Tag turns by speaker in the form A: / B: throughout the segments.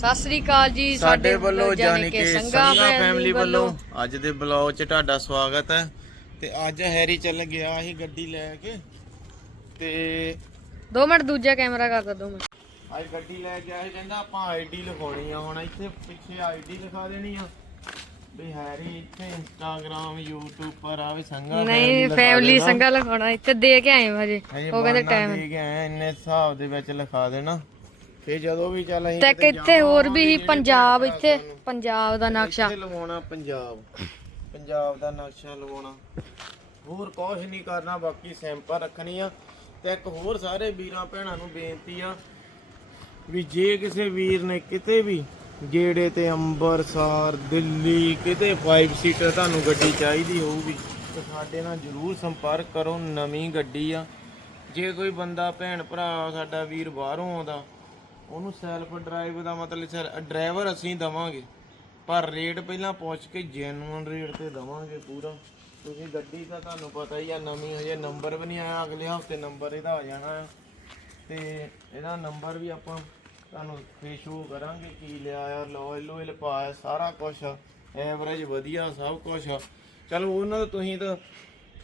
A: ਸਤਿ ਸ੍ਰੀ ਅਕਾਲ ਜੀ
B: ਸਾਡੇ ਵੱਲੋਂ ਜਾਨੀ ਕਿ ਸੰਗਾ ਫੈਮਿਲੀ ਵੱਲੋਂ। ਅੱਜ ਦੇ ਬਲੌਗ 'ਚ ਤੁਹਾਡਾ ਸਵਾਗਤ ਹੈ। ਤੇ ਅੱਜ ਹੈਰੀ ਚੱਲ ਗਿਆ ਸੀ ਗੱਡੀ ਲੈ ਕੇ। ਤੇ
A: ਦੋ ਮਿੰਟ ਦੂਜਾ ਕੈਮਰਾ ਕਰ ਦੋ ਮਿੰਟ।
B: ਅੱਜ ਗੱਡੀ ਲੈ ਕੇ ਆਇਆ ਸੀ ਕਹਿੰਦਾ ਆਪਾਂ ਆਈਡੀ ਲਿਖਾਉਣੀ ਆ ਹੁਣ ਇੱਥੇ ਪਿੱਛੇ ਆਈਡੀ ਲਿਖਾ ਦੇਣੀ ਆ। ਵੀ ਹੈਰੀ ਇੱਥੇ ਇੰਸਟਾਗ੍ਰam YouTube ਪਰ ਆ ਵੀ ਸੰਗਾ
A: ਨਹੀਂ ਫੈਮਿਲੀ। ਸੰਗਾ ਲਗਾਉਣਾ ਇੱਥੇ ਦੇ ਕੇ ਆਏ ਹਜੇ। ਉਹ ਕਹਿੰਦੇ ਟਾਈਮ
B: ਦੇ ਕੇ ਆਏ ਇੰਨੇ ਹਿਸਾਬ ਦੇ ਵਿੱਚ ਲਿਖਾ ਦੇਣਾ। ਫੇ ਜਦੋਂ ਵੀ ਚੱਲ ਅਸੀਂ
A: ਤੇ
B: ਕਿਤੇ
A: ਇੱਥੇ ਹੋਰ ਵੀ ਸੀ ਪੰਜਾਬ
B: ਜਿਹੜੇ
A: ਇੱਥੇ? ਪੰਜਾਬ ਦਾ ਨਕਸ਼ਾ।
B: ਇੱਥੇ ਲਵਾਉਣਾ ਪੰਜਾਬ। ਪੰਜਾਬ ਦਾ ਨਕਸ਼ਾ ਲਵਾਉਣਾ। ਹੋਰ ਕੁਝ ਨਹੀਂ ਕਰਨਾ ਬਾਕੀ ਸੈਂਪਲ ਰੱਖਣੀ ਆ ਤੇ ਇੱਕ ਹੋਰ ਸਾਰੇ ਵੀਰਾਂ ਭੈਣਾਂ ਨੂੰ ਬੇਨਤੀ ਆ ਵੀ ਜੇ ਕਿਸੇ ਵੀਰ ਨੇ ਕਿਤੇ ਵੀ ਗੇੜੇ ਤੇ ਅੰਬਰਸਰ ਦਿੱਲੀ ਕਿਤੇ 5 ਸੀਟਰ ਤੁਹਾਨੂੰ ਗੱਡੀ ਚਾਹੀਦੀ ਹੋਊਗੀ ਤੇ ਸਾਡੇ ਨਾਲ ਜਰੂਰ ਸੰਪਰਕ ਕਰੋ। ਨਵੀਂ ਗੱਡੀ ਆ। ਜੇ ਕੋਈ ਬੰਦਾ ਭੈਣ ਭਰਾ ਸਾਡਾ ਵੀਰ ਬਾਹਰੋਂ ਆਉਂਦਾ ਉਹਨੂੰ ਸੈਲਫ ਡਰਾਈਵ ਦਾ ਮਤਲਬ ਡਰਾਈਵਰ ਅਸੀਂ ਦਵਾਂਗੇ। ਪਰ ਰੇਟ ਪਹਿਲਾਂ ਪੁੱਛ ਕੇ ਜੈਨੂਅਨ ਰੇਟ ਤੇ ਦਵਾਂਗੇ ਪੂਰਾ। ਤੁਸੀਂ ਗੱਡੀ ਦਾ ਤੁਹਾਨੂੰ ਪਤਾ ਹੀ ਆ, ਨਵੀਂ ਹਜੇ ਨੰਬਰ ਵੀ ਨਹੀਂ ਆਇਆ, ਅਗਲੇ ਹਫ਼ਤੇ ਨੰਬਰ ਇਹਦਾ ਆ ਜਾਣਾ ਆ। ਤੇ ਇਹਦਾ ਨੰਬਰ ਵੀ ਆਪਾਂ ਤੁਹਾਨੂੰ ਫੇ ਸ਼ੋ ਕਰਾਂਗੇ ਕੀ ਲਿਆ ਆ ਲੋਇਲ ਲੋਇਲ ਪਾਇਆ ਸਾਰਾ ਕੁਝ ਐਵਰੇਜ ਵਧੀਆ ਸਭ ਕੁਝ ਚਲੋ ਉਹਨਾਂ ਦਾ ਤੁਸੀਂ ਤਾਂ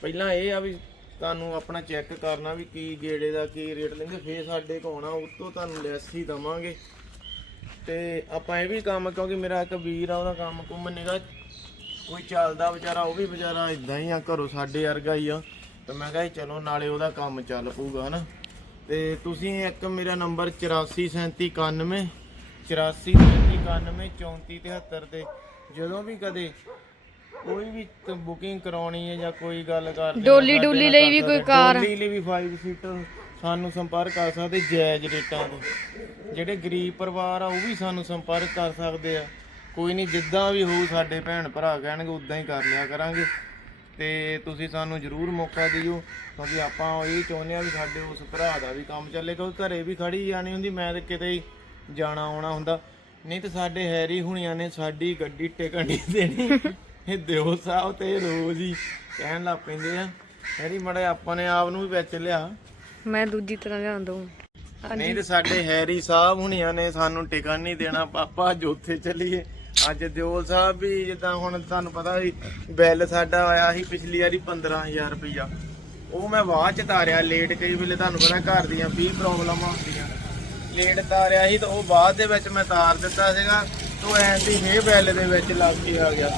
B: ਪਹਿਲਾਂ ਇਹ ਆ ਵੀ ਤੁਹਾਨੂੰ ਆਪਣਾ ਚੈੱਕ ਕਰਨਾ ਵੀ ਕੀ ਗੇੜੇ ਦਾ ਕੀ ਰੇਟ ਲੈਂਦੇ, ਫੇਰ ਸਾਡੇ ਕੋਲ ਆਉਣਾ ਉਤੋਂ ਤੁਹਾਨੂੰ ਲੈਸ ਹੀ ਦਵਾਂਗੇ। ਤੇ ਆਪਾਂ ਇਹ ਵੀ ਕੰਮ, ਕਿਉਂਕਿ ਮੇਰਾ ਇੱਕ ਵੀਰ ਆ, ਉਹਦਾ ਕੰਮ ਕੁੰਮ ਨਿਗਾ ਕੋਈ ਚੱਲਦਾ ਵਿਚਾਰਾ, ਉਹ ਵੀ ਵਿਚਾਰਾ ਇਦਾਂ ਹੀ ਆ, ਘਰੋਂ ਸਾਡੇ ਵਰਗਾ ਹੀ ਆ। ਤੇ ਮੈਂ ਕਿਹਾ ਜੀ, ਚਲੋ ਨਾਲੇ ਉਹਦਾ ਕੰਮ ਚੱਲ ਪੂਗਾ ਹਨਾ। ਤੇ ਤੁਸੀਂ ਇੱਕ ਮੇਰਾ ਨੰਬਰ 843791 843791 3473 ਤੇ ਜਦੋਂ ਵੀ ਕਦੇ ਕੋਈ ਵੀ ਬੁਕਿੰਗ ਕਰਾਉਣੀ ਹੈ ਜਾਂ ਕੋਈ ਗੱਲ ਕਰਨੀ
A: ਡੋਲੀ ਡੋਲੀ ਲਈ ਵੀ ਕੋਈ। ਕਾਰ।
B: ਡੋਲੀ ਲਈ ਵੀ 5 ਸੀਟਰ ਸਾਨੂੰ ਸੰਪਰਕ ਕਰ ਸਕਦੇ ਜਾਇਜ਼ ਰੇਟਾਂ ਤੇ। ਜਿਹੜੇ ਗਰੀਬ ਪਰਿਵਾਰ ਆ ਉਹ ਵੀ ਸਾਨੂੰ ਸੰਪਰਕ ਕਰ ਸਕਦੇ ਆ। ਕੋਈ ਨਹੀਂ ਜਿੱਦਾਂ ਵੀ ਹੋਊ ਸਾਡੇ ਭੈਣ ਭਰਾ ਕਹਿਣਗੇ ਉਦਾਂ ਹੀ ਕਰ ਲਿਆ ਕਰਾਂਗੇ। ਤੇ ਤੁਸੀਂ ਸਾਨੂੰ ਜ਼ਰੂਰ ਮੌਕਾ ਦਿਓ ਕਿਉਂਕਿ ਆਪਾਂ ਇਹ ਚਾਹੁੰਦੇ ਆ ਵੀ ਸਾਡੇ ਉਸ ਭਰਾ ਦਾ ਵੀ ਕੰਮ ਚੱਲੇ ਕਿਉਂਕਿ ਘਰੇ ਵੀ ਖੜੀ ਜਾਣੀ ਹੁੰਦੀ ਮੈਂ ਤੇ ਕਿਤੇ ਹੀ ਜਾਣਾ ਆਉਣਾ ਹੁੰਦਾ। ਨਹੀਂ ਤੇ ਸਾਡੇ ਹੈਰੀ ਹੁਣੀਆਂ ਨੇ ਸਾਡੀ ਗੱਡੀ ਟਿਕਣ ਨਹੀਂ ਦੇਣੀ। ਇਹ ਦਿਓ ਸਾਹਿਬ ਤੇ ਰੋਜ਼ ਹੀ ਕਹਿਣ ਲੱਗ ਪੈਂਦੇ ਆ। ਹੈਰੀ ਮੜੇ ਆਪਾਂ ਨੇ ਆਪ ਨੂੰ ਵੀ ਵਿੱਚ ਲਿਆ।
A: ਮੈਂ ਦੂਜੀ ਤਰ੍ਹਾਂ ਲਿਆਂ ਦੋ
B: ਨਹੀਂ ਤੇ ਸਾਡੇ ਹੈਰੀ ਸਾਹਿਬ ਹੁਣੀਆਂ ਨੇ ਸਾਨੂੰ ਟਿਕਣ ਨਹੀਂ ਦੇਣਾ। ਪਾਪਾ ਅੱਜ ਉੱਥੇ ਚੱਲੀਏ। ਅੱਜ ਦਿਓਲ ਸਾਹਿਬ ਵੀ ਜਿੱਦਾਂ ਹੁਣ ਤੁਹਾਨੂੰ ਪਤਾ ਵੀ ਬਿੱਲ ਸਾਡਾ ਆਇਆ ਸੀ ਪਿਛਲੀ ਵਾਰੀ 15000 ਰੁਪਇਆ ਉਹ ਮੈਂ ਬਾਅਦ ਚ ਤਾਰਿਆ ਲੇਟ ਕਈ ਵੇਲੇ ਤੁਹਾਨੂੰ ਪਤਾ ਘਰ ਦੀਆਂ 20 ਪ੍ਰੋਬਲਮਾਂ ਹੁੰਦੀਆਂ ਲੇਟ ਤਾਰਿਆ ਸੀ ਤਾਂ ਉਹ ਬਾਅਦ ਦੇ ਵਿੱਚ ਮੈਂ ਤਾਰ ਦਿੱਤਾ ਸੀਗਾ। ਤੋਂ ਐਂ ਦੀ ਇਹ ਬਿੱਲ ਦੇ ਵਿੱਚ ਲੱਗ ਕੇ ਆ ਗਿਆ।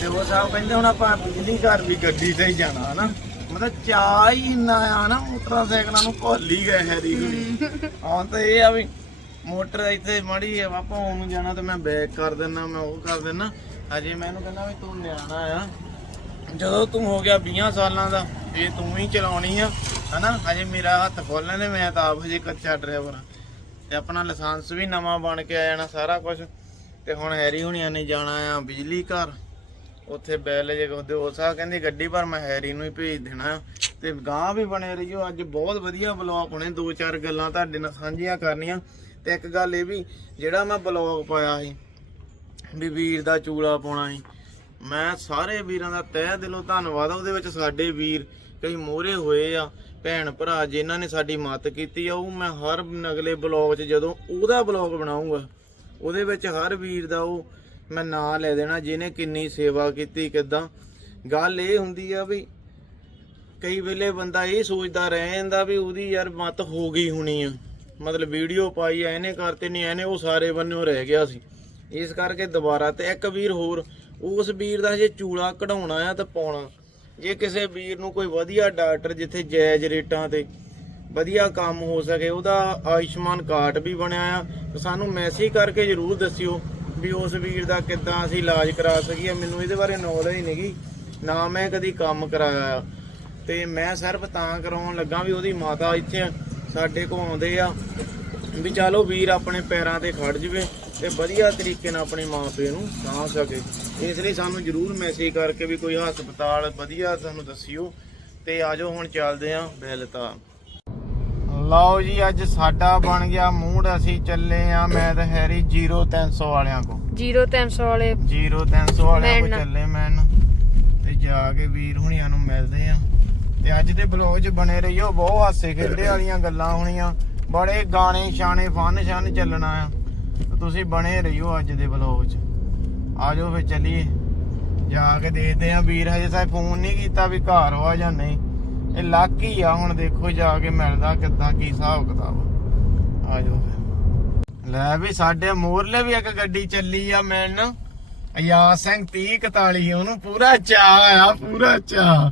B: ਤੇ ਉਹ ਸਾਹਿਬ ਕਹਿੰਦੇ ਹੁਣ ਆਪਾਂ ਬਿਜਲੀ ਘਰ ਵੀ ਗੱਡੀ ਤੇ ਹੀ ਜਾਣਾ ਹਨਾ? ਮਤਲਬ ਚਾਹ ਹੀ ਇੰਨਾ ਆ ਨਾ ਮੋਟਰਸਾਈਕਲਾਂ ਨੂੰ ਭੁੱਲ ਹੀ ਗਏ ਹੈਰੀ ਹੁਣੀ ਹਾਂ। ਤਾਂ ਇਹ ਆ ਵੀ ਮੋਟਰ ਇੱਥੇ ਮੜੀ ਹੈ ਪਾਪਾ ਉਹਨੂੰ ਜਾਣਾ ਤੇ ਮੈਂ ਬੈਕ ਕਰ ਦਿੰਦਾ ਮੈਂ ਉਹ ਕਰ ਦਿੰਦਾ ਅਜੇ ਮੈਨੂੰ ਕਹਿੰਦਾ ਵੀ ਤੂੰ ਨਿਆਣਾ ਆ। ਜਦੋਂ ਤੂੰ ਹੋ ਗਿਆ 20 ਸਾਲਾਂ ਦਾ ਇਹ ਤੂੰ ਹੀ ਚਲਾਉਣੀ ਆ ਹਨਾ? ਹਜੇ ਮੇਰਾ ਹੱਥ ਖੋਲਣੇ ਨੇ ਮੈਂ ਤਾਂ ਆਪ ਹਜੇ ਕੱਚਾ ਡਰਾਈਵਰ ਆ। ਤੇ ਆਪਣਾ ਲਾਇਸੈਂਸ ਵੀ ਨਵਾਂ ਬਣ ਕੇ ਆ ਜਾਣਾ ਸਾਰਾ ਕੁਝ ਤੇ ਹੁਣ ਹੈਰੀ ਹੁਣੀਆਂ ਨੇ ਜਾਣਾ ਆ ਬਿਜਲੀ ਘਰ। ਉੱਥੇ ਬੈਲ ਜੇ ਉਹਦੇ ਉਹ ਸਾਹਿਬ ਕਹਿੰਦੀ ਗੱਡੀ ਪਰ ਮੈਂ ਹੈਰੀ ਨੂੰ ਹੀ ਭੇਜ ਦੇਣਾ। ਤੇ ਗਾਂ ਵੀ ਬਣੇ ਰਹੀਓ, ਅੱਜ ਬਹੁਤ ਵਧੀਆ ਬਲੌਗ ਹੋਣੇ, ਦੋ ਚਾਰ ਗੱਲਾਂ ਤੁਹਾਡੇ ਨਾਲ ਸਾਂਝੀਆਂ ਕਰਨੀਆਂ। ਤੇ ਇੱਕ ਗੱਲ ਇਹ ਵੀ, ਜਿਹੜਾ ਮੈਂ ਬਲੌਗ ਪਾਇਆ ਸੀ, ਵੀ ਵੀਰ ਦਾ ਚੂੜਾ ਪਾਉਣਾ ਸੀ, ਮੈਂ ਸਾਰੇ ਵੀਰਾਂ ਦਾ ਤਹਿ ਦਿਲੋਂ ਧੰਨਵਾਦ ਆ, ਉਹਦੇ ਵਿੱਚ ਸਾਡੇ ਵੀਰ ਕਈ ਮੋਹਰੇ ਹੋਏ ਆ, ਭੈਣ ਭਰਾ, ਜਿਨ੍ਹਾਂ ਨੇ ਸਾਡੀ ਮਦਦ ਕੀਤੀ ਆ, ਉਹ ਮੈਂ ਹਰ ਅਗਲੇ ਬਲੌਗ 'ਚ ਜਦੋਂ ਉਹਦਾ ਬਲੌਗ ਬਣਾਉਂਗਾ ਉਹਦੇ ਵਿੱਚ ਹਰ ਵੀਰ ਦਾ ਉਹ ਮੈਂ ਨਾਂ ਲੈ ਦੇਣਾ, ਜਿਹਨੇ ਕਿੰਨੀ ਸੇਵਾ ਕੀਤੀ, ਕਿਦਾਂ। ਗੱਲ ਇਹ ਹੁੰਦੀ ਆ ਵੀ ਕਈ ਵੇਲੇ ਬੰਦਾ ਇਹ ਸੋਚਦਾ ਰਹਿ ਜਾਂਦਾ ਵੀ ਉਹਦੀ ਯਾਰ ਮਤ ਹੋ ਗਈ ਹੋਣੀ ਆ। ਮਤਲਬ ਵੀਡੀਓ ਪਾਈ ਐ ਇਹਨੇ ਕਰਤੇ ਨਹੀਂ ਐਨੇ ਉਹ ਸਾਰੇ ਬੰਨਿਓ ਰਹਿ ਗਿਆ ਸੀ। ਇਸ ਕਰਕੇ ਦੁਬਾਰਾ ਤੇ ਇੱਕ ਵੀਰ ਹੋਰ, ਉਸ ਵੀਰ ਦਾ ਜੇ ਚੂੜਾ ਕਢਾਉਣਾ ਆ ਤਾਂ ਪਾਉਣਾ। ਜੇ ਕਿਸੇ ਵੀਰ ਨੂੰ ਕੋਈ ਵਧੀਆ ਡਾਕਟਰ ਜਿੱਥੇ ਜਾਇਜ਼ ਰੇਟਾਂ ਤੇ ਵਧੀਆ ਕੰਮ ਹੋ ਸਕੇ, ਉਹਦਾ ਆਯੁਸ਼ਮਾਨ ਕਾਰਡ ਵੀ ਬਣਿਆ ਆ। ਸਾਨੂੰ ਮੈਸੇਜ ਕਰਕੇ ਜਰੂਰ ਦੱਸਿਓ। ਵੀ ਉਸ ਵੀਰ ਦਾ ਕਿੱਦਾਂ ਅਸੀਂ ਇਲਾਜ ਕਰਾ ਸਕੀਏ, ਮੈਨੂੰ ਇਹਦੇ ਬਾਰੇ ਨੌਲੇਜ ਨਹੀਂਗੀ ਨਾ ਮੈਂ ਕਦੀ ਕੰਮ ਕਰਾਇਆ। ਆ ਤੇ ਮੈਂ ਸਿਰਫ ਤਾਂ ਕਰਾਉਣ ਲੱਗਾ ਵੀ ਉਹਦੀ ਮਾਤਾ ਇੱਥੇ ਸਾਡੇ ਕੋਲ ਆਉਂਦੇ ਆ। ਵੀ ਚਲੋ ਵੀਰ ਆਪਣੇ ਪੈਰਾਂ ਤੇ ਖੜ ਜਵੇ ਤੇ ਵਧੀਆ ਤਰੀਕੇ ਨਾਲ ਆਪਣੇ ਮਾਪੇ ਨੂੰ ਸਾਂਭ ਸਕੇ। ਇਸ ਲਈ ਸਾਨੂੰ ਜਰੂਰ ਮੈਸੇਜ ਕਰਕੇ ਵੀ ਕੋਈ ਹਸਪਤਾਲ ਵਧੀਆ ਸਾਨੂੰ ਦੱਸਿਓ। ਤੇ ਆਜੋ ਹੁਣ ਚੱਲਦੇ ਆਂ ਬੈਲਤਾ ਲਓ ਜੀ ਅੱਜ ਸਾਡਾ ਬਣ ਗਿਆ ਮੂਡ ਅਸੀਂ ਚੱਲੇ ਆ ਮੈਂ ਤੇ ਹੈਰੀ 0300 ਵਾਲਿਆਂ ਕੋ
A: 0300 ਵਾਲੇ
B: 0300 ਵਾਲਿਆਂ ਕੋ। ਚੱਲੇ ਮੈਂ ਤੇ ਜਾ ਕੇ ਵੀਰ ਹੁਣੀਆਂ ਨੂੰ ਮਿਲਦੇ ਆ। ਤੇ ਅੱਜ ਦੇ ਬਲੌਗ 'ਚ ਬਣੇ ਰਹੀਓ ਬਹੁਤ ਹਾਸੇ ਖੇਡੇ ਵਾਲੀਆਂ ਗੱਲਾਂ ਹੋਣੀਆਂ। ਬੜੇ ਗਾਣੇ ਸ਼ਾਨੇ ਫਨ ਸ਼ਨ ਚੱਲਣਾ ਆ। ਤੁਸੀਂ ਬਣੇ ਰਹੀਓ ਅੱਜ ਦੇ ਵਲੌਗ 'ਚ। ਆਜੋ ਫਿਰ ਚੱਲੀਏ। ਜਾ ਕੇ ਦੇਖਦੇ ਆ ਵੀਰ ਹਜੇ ਤਾਂ ਫੋਨ ਨਹੀਂ ਕੀਤਾ ਵੀ ਘਰ ਵਾ ਜਾਂ ਨਹੀਂ। ਇਹ ਆ, ਹੁਣ ਦੇਖੋ ਜਾ ਕੇ ਮਿਲਦਾ ਕਿੱਦਾਂ, ਕੀ ਹਿਸਾਬ ਕਿਤਾਬ। ਆਜੋ ਫਿਰ। ਲੈ ਵੀ ਸਾਡੇ ਮੋਰਲੇ ਵੀ ਇੱਕ ਗੱਡੀ ਚੱਲੀ ਆ ਮਿਲਣ। ਅਯਾਦ ਸਿੰਘ 3041 ਉਹਨੂੰ ਪੂਰਾ ਚਾਹ ਆ, ਪੂਰਾ ਚਾਹ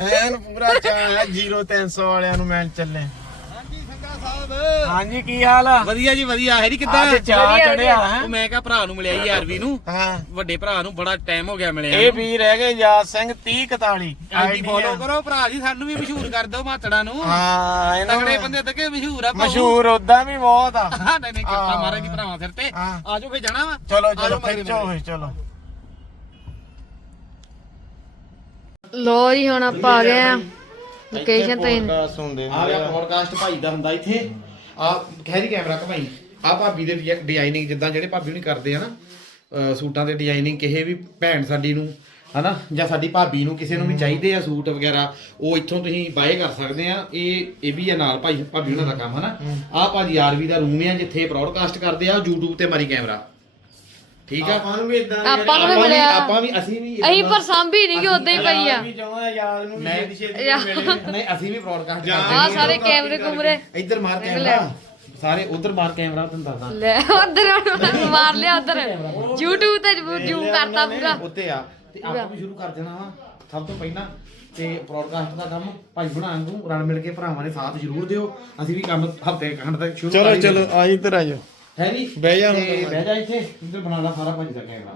B: ਐਨ ਪੂਰਾ ਚਾਹ ਆ 0300 ਵਾਲਿਆਂ ਨੂੰ ਮਿਲਣ ਚੱਲੇ।
C: ਸਾਹਿਬ।
B: ਹਾਂਜੀ ਕੀ ਹਾਲ? ਆ
C: ਵਧੀਆ ਜੀ ਵਧੀਆ। ਹੈ ਜੀ ਕਿੱਦਾਂ?
B: ਅੱਜ ਚਾਹ
A: ਵਧੀਆ,
B: ਚੜਿਆ
A: ਵਧੀਆ।
B: ਹੈ?
C: ਉਹ ਮੈਂ ਕਿਹਾ ਭਰਾ ਨੂੰ ਮਿਲਿਆ ਜੀ ਆਰਵੀ ਨੂੰ।
B: ਹਾਂ
C: ਵੱਡੇ ਭਰਾ ਨੂੰ ਬੜਾ ਟਾਈਮ ਹੋ ਗਿਆ ਮਿਲਿਆ
B: ਇਹ ਵੀਰ ਹੈਗੇ ਯਾਦ ਸਿੰਘ 3041
C: ਆਈਡੀ ਫੋਲੋ ਕਰੋ ਭਰਾ ਜੀ ਸਾਨੂੰ ਵੀ ਮਸ਼ਹੂਰ ਕਰ ਦਿਓ ਮਾਤੜਾ ਨੂੰ।
B: ਹਾਂ ਇਹਨਾਂ
C: ਤਗੜੇ
B: ਨੂੰ
C: ਬੰਦੇ ਤੱਕੇ ਮਸ਼ਹੂਰ ਆ ਭਾਊ।
B: ਮਸ਼ਹੂਰ ਉਦਾਂ ਵੀ ਬਹੁਤ ਆ।
C: ਹਾਂ ਨਹੀਂ ਨਹੀਂ ਕਿਰਪਾ
B: ਹਾਂ।
C: ਮਹਾਰਾਜ ਦੀ ਭਰਾਵਾਂ ਸਿਰ ਤੇ।
B: ਹਾਂ।
C: ਆਜੋ ਫੇ ਜਾਣਾ ਵਾ।
B: ਚਲੋ
C: ਆਜੋ
B: ਚਲੋ
C: ਮਗਰ
B: ਖਿੱਚੋ। ਫਿਰ ਚਲੋ।
A: ਲੋ ਜੀ ਹੁਣ ਆਪਾਂ ਆ ਗਏ ਆ। ਲੋਕੇਸ਼ਨ ਤੇ
B: ਸੁਣਦੇ
C: ਆ ਗਿਆ ਪੋਡਕਾਸਟ ਭਾਈ ਦਾ ਹੁੰਦਾ ਇੱਥੇ। ਆ ਖੈਰੀ ਕੈਮਰਾ ਭਾਈ। ਆ ਭਾਬੀ ਦੇ ਡਿਜ਼ਾਈਨਿੰਗ ਜਿੱਦਾਂ ਜਿਹੜੇ ਭਾਬੀ ਨੂੰ ਕਰਦੇ ਆ ਨਾ ਸੂਟਾਂ ਦੇ ਡਿਜ਼ਾਈਨਿੰਗ ਕਿਸੇ ਵੀ ਭੈਣ ਸਾਡੀ ਨੂੰ ਹਨਾ? ਜਾਂ ਸਾਡੀ ਭਾਬੀ ਨੂੰ ਕਿਸੇ ਨੂੰ ਵੀ ਚਾਹੀਦੇ ਆ ਸੂਟ ਵਗੈਰਾ ਉਹ ਇੱਥੋਂ ਤੁਸੀਂ ਬਾਏ ਕਰ ਸਕਦੇ ਆ। ਇਹ ਇਹ ਵੀ ਆ ਨਾਲ ਭਾਈ ਭਾਬੀ ਉਹਨਾਂ ਦਾ ਕੰਮ ਹਨਾ? ਆ ਭਾਜੀ ਆਰਵੀ ਦਾ ਰੂਮ ਆ ਜਿੱਥੇ ਬ੍ਰੌਡਕਾਸਟ ਕਰਦੇ ਆ YouTube ਤੇ ਮਾਰੀ ਕੈਮਰਾ ਠੀਕ ਆ?
B: ਆਪਾਂ ਨੂੰ ਵੀ ਇਦਾਂ
A: ਆਪਾਂ ਨੂੰ ਵੀ
C: ਆਪਾਂ ਵੀ
A: ਮਿਲਿਆ।
C: ਆਪਾਂ ਵੀ ਅਸੀਂ ਵੀ
A: ਅਸੀਂ ਪਰ ਸਾਂਭੀ ਨਹੀਂ ਕਿ ਉਦਾਂ ਹੀ ਪਈ ਆ।
B: ਵੀ ਚਾਹੁੰਦਾ ਯਾਦ ਨੂੰ ਵੀ ਛੇਤੀ ਛੇਤੀ। ਮਿਲੇ।
C: ਨਹੀਂ ਅਸੀਂ ਵੀ ਬ੍ਰੌਡਕਾਸਟ ਕਰਦੇ
A: ਆ
C: ਹਾਂ
A: ਸਾਰੇ ਕੈਮਰੇ ਕੁਮਰੇ।
C: ਇੱਧਰ ਮਾਰ ਕੈਮਰਾ। ਸਾਰੇ ਉਧਰ ਮਾਰ ਕੈਮਰਾ ਤੈਨੂੰ ਦੱਸਦਾ।
A: ਲੈ ਉਧਰ ਮਾਰ ਲਿਆ ਉਧਰ। YouTube ਤੇ ਜ਼ੂਮ ਕਰਤਾ ਪੂਰਾ।
C: ਉੱਤੇ ਆ। ਤੇ ਆਪਾਂ ਵੀ ਸ਼ੁਰੂ ਕਰ ਦੇਣਾ ਵਾ। ਸਭ ਤੋਂ ਪਹਿਲਾਂ ਤੇ ਬ੍ਰੌਡਕਾਸਟ ਦਾ ਕੰਮ ਭਾਈ ਬਣਾਉਣ ਨੂੰ ਰਲ ਮਿਲ ਕੇ ਭਰਾਵਾਂ ਨੇ ਸਾਥ ਜ਼ਰੂਰ ਦਿਓ। ਅਸੀਂ ਵੀ ਕੰਮ ਹਫ਼ਤੇ ਖੰਡ ਤੱਕ ਸ਼ੁਰੂ
B: ਚਲੋ
C: ਕਰ ਹੀ
B: ਚਲੋ
C: ਦੇਣਾ।
B: ਆ ਇੱਧਰ ਆ ਜਾਓ।
C: ਹੈ ਨਹੀਂ
B: ਬਹਿ ਜਾ ਹੁਣ
C: ਤੇ
B: ਤਾਂ।
C: ਬਹਿ ਜਾ ਇੱਥੇ। ਇੱਧਰ ਬਣਾ ਲਾ ਸਾਰਾ ਭਾਜੀ ਦਾ ਕੈਮਰਾ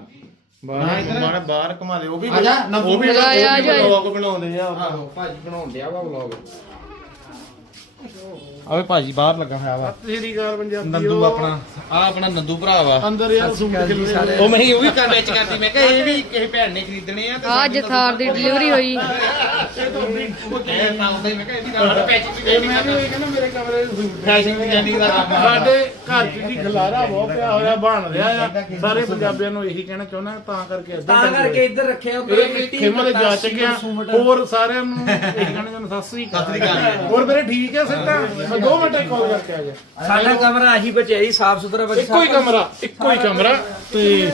B: ਬਾਹਰ ਮਾੜਾ ਬਾਹਰ ਘੁਮਾ ਦੇ ਉਹ ਵੀ
C: ਆ ਜਾ, ਨੰਬੂ
B: ਉਹ ਵੀ
A: ਆ ਜਾ, ਆ ਜਾ।
B: ਬਣਾਉਂਦੇ ਆ।
C: ਆਹੋ ਭਾਜੀ ਬਣਾਉਣ ਡਿਆ ਵਾ ਵਲੌਗ ਆਵੇ ਭਾਜੀ ਬਾਹਰ ਲੱਗਾ ਹੋਇਆ ਵਾ।
B: ਤੇਰੀ ਕਾਰ ਪੰਜਾਬੀ
C: ਨੰਦੂ ਆਪਣਾ ਆ ਆਪਣਾ ਨੰਦੂ ਭਰਾ ਵਾ।
B: ਅੰਦਰ ਯਾਰ ਸੂਟ ਚੱਲੇ
C: ਉਹ ਮੈਂ ਉਹ ਵੀ ਕਰ ਵਿੱਚ ਕਰਦੀ ਮੈਂ ਕਿਹਾ ਇਹ ਵੀ ਕਿਸੇ ਭੈਣ ਨੇ ਖਰੀਦਣੇ ਆ ਤੇ
A: ਆ ਜਥਾਰ ਦੀ ਡਿਲੀਵਰੀ ਹੋਈ।
C: ਉਹ ਕਹਿ ਤਾਂ ਹੁੰਦਾ ਹੀ ਮੈਂ ਕਿਹਾ ਇਹਦੀ ਨਾਲ ਪੈਚ ਵੀ
B: ਇਹ ਮੈਂ ਵੀ ਕਹਿੰਦਾ ਮੇਰੇ ਕਮਰੇ ਦੇ ਸੂਟ
C: ਫੈਸ਼ਨ ਡਿਜ਼ਾਈਨਿੰਗ ਦਾ ਕੰਮ ਆ।
D: ਸਾਡੇ ਘਰ ਚ ਜੀ ਖਲਾਰਾ ਬਹੁਤ ਪਿਆ ਹੋਇਆ ਬਣ ਰਿਹਾ ਆ। ਸਾਰੇ ਪੰਜਾਬੀਆਂ ਨੂੰ ਇਹੀ ਕਹਿਣਾ ਚਾਹੁੰਦਾ ਤਾਂ ਕਰਕੇ ਇੱਧਰ
E: ਤਾਂ ਕਰਕੇ ਇੱਧਰ ਰੱਖਿਆ ਉੱਪਰ
D: ਇਹ ਖੇਮਾ ਦੇ ਜਾ ਚੁੱਕਿਆ ਹੋਰ ਸਾਰਿਆਂ ਨੂੰ ਇਹੀ ਕਹਿਣਾ ਚਾਹੁੰਦਾ ਸਤਿ ਸ੍ਰੀ
C: ਸਤਿ ਸ੍ਰੀ
D: ਅਕਾਲ।
C: ਅਕਾਲ।
D: ਹੋਰ ਮੇਰੇ ਠੀਕ ਹੈ ਸਿੱਧਾ 2 ਮਿੰਟ ਕਾਲ ਕਰਕੇ ਆ ਜਾ।
E: ਸਾਡਾ ਕਮਰਾ ਆਹੀ ਬਚਿਆ ਜੀ ਸਾਫ਼ ਸੁਥਰਾ ਬਚਿਆ।
D: ਇੱਕੋ ਹੀ ਕਮਰਾ ਇੱਕੋ ਹੀ ਕਮਰਾ ਤੇ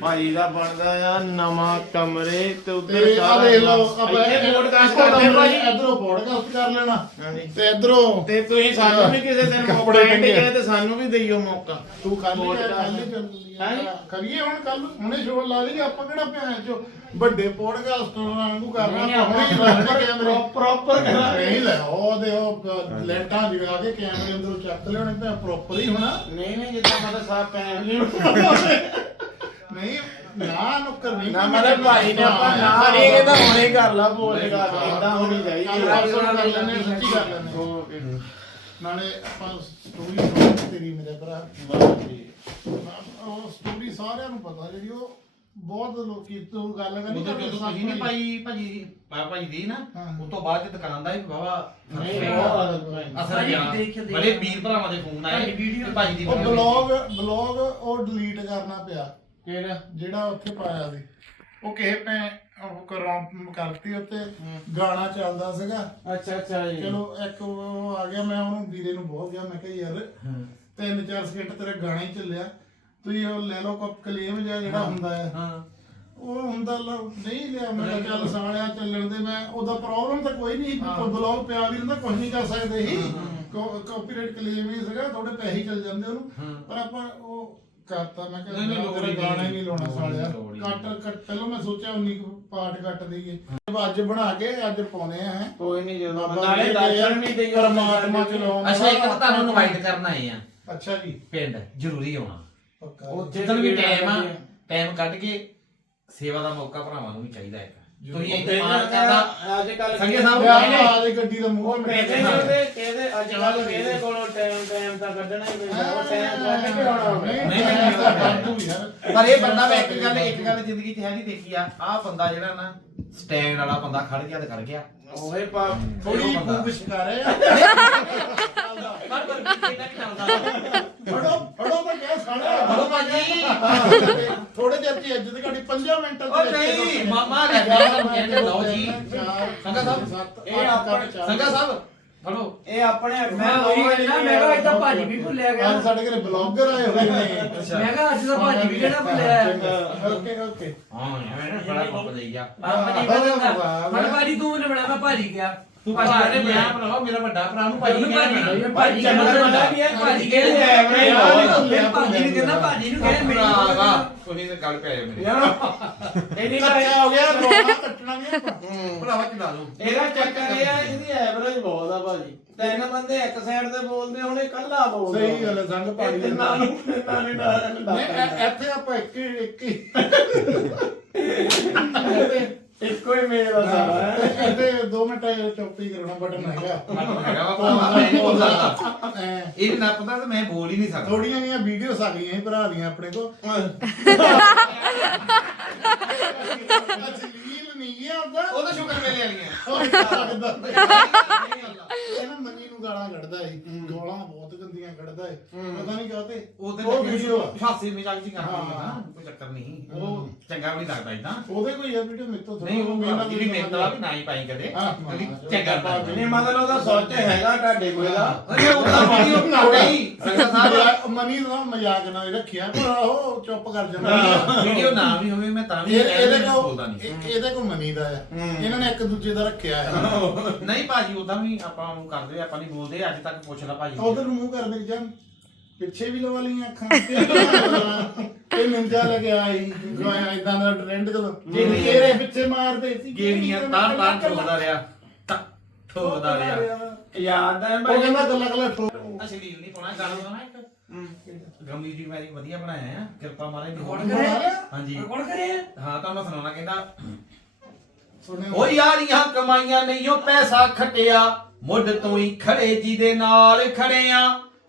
B: ਭਾਈ ਦਾ ਬਣਦਾ ਆ ਨਵਾਂ ਕਮਰੇ ਤੇ ਉਧਰ
D: ਤੇ ਆ ਦੇਖ ਲਓ ਆਪਾਂ
B: ਇੱਥੇ ਪੋਡਕਾਸਟ ਕਰਦੇ ਭਾਈ
D: ਇਧਰੋਂ ਪੋਡਕਾਸਟ ਕਰ ਲੈਣਾ। ਤੇ ਇਧਰੋਂ
B: ਤੇ ਤੁਸੀਂ ਸਾਨੂੰ ਵੀ ਕਿਸੇ ਦਿਨ ਮੌਕਾ
D: ਕੱਪੜੇ
B: ਦੇ
D: ਟੰਗੇ।
B: ਤੇ ਸਾਨੂੰ ਵੀ ਦਈਓ ਮੌਕਾ।
D: ਤੂੰ ਕੱਲ ਕਰੀਏ ਹੁਣ ਕੱਲ ਹੁਣੇ ਸ਼ੋਅ ਲਾ ਲਈਏ ਆਪਾਂ ਕਿਹੜਾ ਭੈਣ ਚੋ ਵੱਡੇ ਪੋਡਕਾਸਟਰ ਵਾਂਗੂ ਕਰਨਾ ਹੁਣੇ ਹੀ ਕੈਮਰੇ
B: ਪ੍ਰੋਪਰ ਕਰਾਂਗੇ।
D: ਨਹੀਂ ਲੈ ਉਹ ਦੇ ਉਹ ਲੈਟਾਂ ਜਗਾ ਕੇ ਕੈਮਰੇ ਅੰਦਰੋਂ ਚੱਕ ਲਿਆਉਣੇ ਤਾਂ ਪ੍ਰੋਪਰ ਹੀ ਹੋਣਾ।
B: ਨਹੀਂ ਨਹੀਂ ਜਿੱਦਾਂ ਮਤਲਬ ਸਾਹ ਪੈਣ ਨਹੀਂ।
D: ਨਾ ਨੁੱਕਰ ਨਹੀਂ
B: ਨਾ ਮਤਲਬ ਭਾਈ ਨੇ ਆਪਾਂ ਨਾ ਇਹ ਕਹਿੰਦਾ ਹੁਣੇ ਕਰ ਲਾ ਪੋਡਕਾਸਟ ਇਦਾਂ ਹੋਣੀ ਚਾਹੀਦੀ
D: ਕਰ ਲੈਣੇ ਸੱਚੀ ਕਰ ਲੈਣੇ ਨਾਲੇ ਆਪਾਂ ਸਟੋਰੀ ਤੇਰੀ ਮੇਰੇ ਭਰਾ ਉਹ ਸਟੋਰੀ ਸਾਰਿਆਂ ਨੂੰ ਪਤਾ ਜਿਹੜੀ ਉਹ ਬਹੁਤ ਲੋਕੀ ਤੂੰ ਗੱਲ ਕਰਨੀ
C: ਉਦੋਂ ਜਦੋਂ ਤੁਸੀਂ ਨਹੀਂ ਭਾਈ ਭਾਜੀ ਪਾ ਭਾਜੀ ਦੀ ਨਾ
D: ਹਾਂ।
C: ਉਸ ਤੋਂ ਬਾਅਦ ਚ ਦੁਕਾਨ ਦਾ ਵੀ ਬਾਵਾ ਅਸਰ ਗਿਆ ਬੜੇ ਵੀਰ ਭਰਾਵਾਂ ਦੇ ਫੋਨ ਆਏ
E: ਭਾਜੀ ਵੀਡੀਓ-
C: ਤੇ ਭਾਜੀ ਦੀ
D: ਉਹ ਬਲੌਗ ਬਲੌਗ ਉਹ ਡਿਲੀਟ ਕਰਨਾ ਪਿਆ।
B: ਕਿਹੜਾ
D: ਜਿਹੜਾ ਉੱਥੇ ਪਾਇਆ ਸੀ ਉਹ ਕਿਸੇ ਪੈ ਉਹ ਕਰੋਂ ਕਰਤੀ ਉੱਤੇ ਗਾਣਾ ਚੱਲਦਾ ਸੀਗਾ।
B: ਅੱਛਾ ਅੱਛਾ ਜੀ।
D: ਚਲੋ ਇੱਕ ਉਹ ਆ ਗਿਆ ਮੈਂ ਉਹਨੂੰ ਵੀਰੇ ਨੂੰ ਬਹੁਤ ਗਿਆ ਮੈਂ ਕਿਹਾ ਯਾਰ ਤਿੰਨ ਚਾਰ ਸਕਿੰਟ ਤੇਰਾ ਗਾਣਾ ਹੀ ਚੱਲਿਆ ਤੁਸੀਂ ਉਹ ਲੈ ਲਓ ਕਪ ਕਲੇਮ ਜਿਹਾ ਜਿਹੜਾ ਹੁੰਦਾ ਹੈ।
C: ਹਾਂ।
D: ਉਹ ਹੁੰਦਾ ਲ- ਨਹੀਂ ਲਿਆ ਮੈਂ ਕਿਹਾ ਚੱਲ ਸਾਲਿਆ ਚੱਲਣ ਦੇ ਮੈਂ ਉਹਦਾ ਪ੍ਰੋਬਲਮ ਤਾਂ ਕੋਈ ਨਹੀਂ ਬਲੌਗ ਪਿਆ ਵੀ ਹੁੰਦਾ ਕੁਝ ਨਹੀਂ ਕਰ ਸਕਦੇ ਸੀ। ਕਾਪੀਰਾਈਟ ਕਲੇਮ ਹੀ ਸੀਗਾ ਥੋੜੇ ਪੈਸੇ ਚੱਲ ਜਾਂਦੇ ਉਹਨੂੰ। ਪਰ ਆਪਾਂ ਉਹ ਕਰਤਾ ਮੈਂ ਕਿਹਾ
C: ਨਹੀਂ, ਨਹੀਂ,
D: ਤੇਰਾ
C: ਲੋੜ ਹੀ
D: ਗਾਣਾ ਹੀ ਨਹੀਂ ਲਾਉਣਾ
C: ਹੀ
D: ਸਾਲਿਆ।
C: ਲੋੜ ਹੀ
D: ਕੱਟ ਕੱਟ ਪਹਿਲਾਂ ਮੈਂ ਸੋਚਿਆ ਉਨੀ ਕੁ ਪਾਰਟ ਕੱਟ ਦਈਏ। ਅੱਜ ਬਣਾ ਕੇ ਅੱਜ ਪਾਉਨੇ ਆ ਹੈਂ।
B: ਕੋਈ ਨਹੀਂ ਜਦੋਂ
D: ਬਾਬਾ
B: ਨਾਲੇ
D: ਜੀ
B: ਦਰਸ਼ਨ ਵੀ ਦੇਈਓ
D: ਪਰਮਾਤਮਾ ਚ ਲਾਉਣ
C: ਅੱਛਾ ਇੱਕ ਤਾਂ ਤੁਹਾਨੂੰ ਇਨਵਾਈਟ ਕਰਨ ਆਏ ਆ।
D: ਅੱਛਾ ਜੀ।
C: ਪਿੰਡ ਜ਼ਰੂਰੀ ਆਉਣਾ।
D: ਪੱਕਾ
C: ਉਹ ਜਿੱਦਣ ਵੀ ਟਾਈਮ ਆ ਟਾਈਮ ਕੱਢ ਕੇ ਸੇਵਾ ਦਾ ਮੌਕਾ ਭਰਾਵਾਂ ਨੂੰ ਵੀ ਚਾਹੀਦਾ ਹੈ ਤੁਸੀਂ ਇੱਥੇ ਮਾਰ ਕਰਦਾ
B: ਅੱਜ ਕੱਲ
C: ਸੰਗੇ ਸਾਹਿਬ ਨਹੀਂ, ਨਹੀਂ।
D: ਆ ਦੇ ਗੱਡੀ ਦਾ ਮੂੰਹ
B: ਕਹਿੰਦੇ ਕਹਿੰਦੇ ਕਹਿੰਦੇ ਅੱਜ ਕੱਲ ਕਹਿੰਦੇ ਕੋਲੋਂ ਟਾਈਮ ਟਾਈਮ ਤਾਂ ਕੱਢਣਾ ਹੀ ਪੈਂਦਾ ਉਹ ਟਾਈਮ ਕੱਢ ਕੇ ਆਉਣਾ
D: ਨਹੀਂ
C: ਨਹੀਂ,
D: ਨਹੀਂ
C: ਪਰ ਇਹ ਬੰਦਾ ਮੈਂ ਇੱਕ ਗੱਲ ਇੱਕ ਗੱਲ ਜ਼ਿੰਦਗੀ 'ਚ ਹੈ ਨਹੀਂ ਦੇਖੀ ਆ ਆਹ ਬੰਦਾ ਜਿਹੜਾ ਨਾ ਸਟੈਂਡ ਵਾਲਾ ਬੰਦਾ ਖੜ ਗਿਆ ਤੇ ਖੜ ਗਿਆ।
B: ਓਏ ਪਾ
D: ਥੋੜੀ
C: ਬੰਦਾ।
D: ਭੂਖ ਸ਼ਿਕਾਰੇ ਆ
C: ਪਰ ਪਰ ਕਿੰਨਾ ਕਿ ਚੱਲਦਾ।
D: ਫੜੋ ਥੋੜੇ ਜਿਹਾ ਚ ਇੱਜ਼ਤ ਘੜੀ 5 ਮਿੰਟਾਂ ਚ
C: ਉਹ ਨਹੀਂ ਮਾਮਾ ਰਹਿੰਦਾ ਕਹਿੰਦੇ ਲਓ ਜੀ। ਸੰਗਾ ਸਾਹਿਬ।
D: ਸੱਤ
B: ਇਹ
D: ਇਹ
B: ਆਪਾਂ-
D: ਆਪਾਂ
C: ਸੰਗਾ ਸਾਹਿਬ ਫੜੋ।
B: ਇਹ ਆਪਣੇ
E: ਮੈਂ ਉਹੀ ਕਹਿੰਦਾ ਮੈਂ ਕਿਹਾ ਅੱਜ ਤਾਂ ਭਾਜੀ ਵੀ ਭੁੱਲਿਆ ਗਿਆ।
D: ਅੱਜ ਸਾਡੇ ਘਰੇ ਬਲੌਗਰ ਆਏ ਹੋਏ ਨੇ।
E: ਮੈਂ ਕਿਹਾ ਅੱਜ ਤਾਂ ਭਾਜੀ ਵੀ ਕਿਹੜਾ ਭੁੱਲਿਆ।
D: Okay okay.
C: ਹਾਂ ਐਵੇਂ ਨਾ ਬੜਾ ਪੱਪ ਦੇਈਆ
E: ਭਾਜੀ ਮੈਂ ਭਾਜੀ ਤੂੰ ਨੇ ਬਣਾਇਆ ਮੈਂ ਭਾਜੀ ਗਿਆ
C: ਤੂੰ ਭਾਜੀ ਕਹਿੰਦੇ ਮੈਂ ਭਰਾਵਾ ਮੇਰਾ ਵੱਡਾ ਭਰਾ ਨੂੰ ਭਾਜੀ
E: ਭਾਜੀ
C: ਕਹਿੰਦਾ
E: ਭਾਜੀ ਕਹਿੰਦਾ
B: ਵੱਡਾ ਵੀ ਹੈ,
E: ਭਾਜੀ
B: ਕਹਿੰਦੇ
E: ਕਹਿੰਦੇ
B: ਐਵਰੇਜ ਬਹੁਤ।
E: ਮੈਂ ਭਾਜੀ ਨੂੰ ਕਹਿੰਦਾ ਭਾਜੀ ਨੂੰ ਕਹਿੰਦਾ ਮੇਰੀ
C: ਭਰਾਵਾ ਤੁਸੀਂ ਤੇ ਗੱਲ ਪੈ ਮੇਰੇ
B: ਇਹਦੀ
D: ਕੱਚਾ ਹੋ ਗਿਆ ਰੋਣਾ ਕੱਟਣਾ ਆਪਾਂ।
C: ਭਰਾਵਾ ਚਲਾ ਦੋ?
B: ਇਹਦਾ ਚੱਕਰ ਇਹ ਆ ਇਹਦੀ ਐਵਰੇਜ ਬਹੁਤ ਆ ਭਾਜੀ। ਤਿੰਨ ਬੰਦੇ ਇੱਕ ਸਾਈਡ ਤੇ ਬੋਲਦੇ ਹੁਣ ਇਕੱਲਾ ਬੋਲਦਾ।
D: ਸਹੀ ਗੱਲ ਹੈ ਸੰਗ ਪਾੜੀ ਦੇ
B: ਨੂੰ ਨੇ ਨਾਲ
D: ਨਹੀਂ ਇੱਥੇ ਆਪਾਂ ਇੱਕ ਹੀ ਇੱਕ ਹੀ।
B: ਇੱਕੋ ਹੀ ਮੇਲ ਆ ਸਾਰਾ।
D: ਇੱਥੇ 2 ਮਿੰਟ ਚੁੱਪ ਹੀ ਕਰਨਾ ਬਟਨ ਹੈਗਾ।
C: ਹੈਗਾ ਵਾ ਭਰਾਵਾ ਮੈਂ ਨਹੀਂ ਬੋਲ ਸਕਦਾ। ਇਹ ਨਾ ਪਤਾ ਤੇ ਮੈਂ ਬੋਲ ਹੀ ਨਹੀਂ ਸਕਦਾ।
D: ਥੋੜੀਆਂ ਜੀਆਂ ਵੀਡੀਓਸ ਆ ਗਈਆਂ ਸੀ ਭਰਾ ਦੀਆਂ ਆਪਣੇ ਕੋਲ। ਅਜਲੀਲ ਨਹੀਂ ਗਿਆ ਉਹਦਾ?
C: ਉਹ ਤਾਂ ਸ਼ੁਕਰ ਮੇਲੇ ਵਾਲੀਆਂ
D: ਇਹ ਨਾ ਮੰਨੀ ਨੂੰ ਗਾਲਾਂ ਕੱਢਦਾ ਏ। ਗਾਲਾਂ ਬਹੁਤ ਗੰਦੀਆਂ ਕੱਢਦਾ ਏ। ਪਤਾ ਨਹੀਂ ਕਾਹਤੇ
C: ਉਹਦੇ
D: ਉਹ ਵੀਡੀਓ ਆ।
C: ਹਾਸੇ ਮਜ਼ਾਕ ਜੀ ਕਰਦੇ
D: ਹਾਂ।
C: ਨਾ ਕੋਈ ਚੱਕਰ ਨਹੀਂ। ਉਹ ਚੰਗਾ ਵੀ ਨਹੀਂ ਲੱਗਦਾ ਇਦਾਂ
D: ਉਹਦੇ ਕੋਈ ਆ ਵੀਡੀਓ ਮੇਰੇ ਤੋਂ ਥੋੜ੍ਹਾ
C: ਨਹੀਂ ਉਹ
D: ਮੇਰੇ ਨਾਲ
C: ਜਿਹੜੀ ਮਿਹਨਤ ਵਾਲਾ। ਵੀ ਨਾ ਹੀ ਪਾਈ ਕਦੇ।
D: ਹਾਂ,
C: ਕਦੀ
D: ਹਾਂ,
C: ਚੰਗਾ
D: ਹਾਂ।
B: ਨਹੀਂ ਮਤਲਬ ਉਹਦਾ ਸੋਚ ਹੈਗਾ ਤੁਹਾਡੇ ਕੋਲ ਦਾ।
C: ਅਰੇ ਉਹਦਾ ਵੀਡੀਓ ਨਹੀਂ। ਸੰਗਤ ਸਾਹਿਬ
D: ਮਜ਼ਾਕ- ਮਨੀ ਦਾ ਮਜ਼ਾਕ ਨਾਲ ਹੀ ਰੱਖਿਆ। ਪਰ ਉਹ ਚੁੱਪ ਕਰ ਜਾਂਦਾ।
C: ਵੀਡੀਓ ਨਾ ਵੀ ਹੋਵੇ ਮੈਂ ਤਾਂ ਵੀ
D: ਇਹ- ਇਹਦੇ
C: ਬੋਲਦਾ
D: ਕੋ
C: ਨਹੀਂ
D: ਇਹਦੇ ਕੋ ਦਾ ਆ ਇਹਨਾਂ ਨੇ ਇੱਕ ਦੂਜੇ ਦਾ ਰੱਖਿਆ ਹੈ।
C: ਨਹੀਂ ਭਾਜੀ ਉਦਾਂ ਵੀ ਆਪਾਂ ਉਹ ਕਰਦੇ ਆਪਾਂ ਨਹੀਂ ਬੋਲਦੇ ਅੱਜ ਤੱਕ ਪੁੱਛ ਲਾ ਭਾਜੀ।
D: ਉਧਰ ਨੂੰ ਮੂੰਹ ਕਰਦੇ ਜਾਂ ਪਿੱਛੇ ਵੀ ਲਵਾ ਲਈਆਂ ਅੱਖਾਂ। ਤੇ ਨਿੰਜਾ ਲੱਗਿਆ ਆਈ ਗਾਇਆ ਇਦਾਂ ਦਾ ਟ੍ਰੈਂਡ ਕਦੋਂ
C: ਜਿਹੜੀ
D: ਤੇਰੇ ਪਿੱਛੇ ਮਾਰਦੇ ਸੀ
C: ਗੇੜੀਆਂ ਤਾਰ ਤਾਰ ਠੋਕਦਾ ਰਿਹਾ। ਠੋਕਦਾ ਰਿਹਾ।
B: ਯਾਦ ਹੈ
D: ਉਹ
B: ਭਾਜੀ।
D: ਕਹਿੰਦਾ ਗੱਲਾਂ ਗੱਲਾਂ ਠੋਕ
C: ਅਸ਼ਲੀਲ ਨਹੀਂ ਪਾਉਣਾ ਗੱਲ ਹੋਣਾ ਇੱਕ। ਗਮੀ ਦੀ ਮੈਰੀ ਵਧੀਆ ਬਣਾਇਆ ਆ। ਕਿਰਪਾ ਮਾਰੇ
E: ਕਰਿਆ?
C: ਹਾਂਜੀ।
E: ਕਰਿਆ?
C: ਹਾਂ ਤਾਂ ਮੈਂ ਸੁਣਾਉਣਾ ਕਹਿੰਦਾ
D: ਸੁਣਿਓ
C: ਓ ਯਾਰੀਆਂ ਕਮਾਈਆਂ ਨਹੀਂ ਓ ਪੈਸਾ ਖਟਿਆ। ਮੁੱਢ ਤੋਂ ਹੀ ਖੜੇ ਜੀ ਦੇ ਨਾਲ ਖੜਿਆ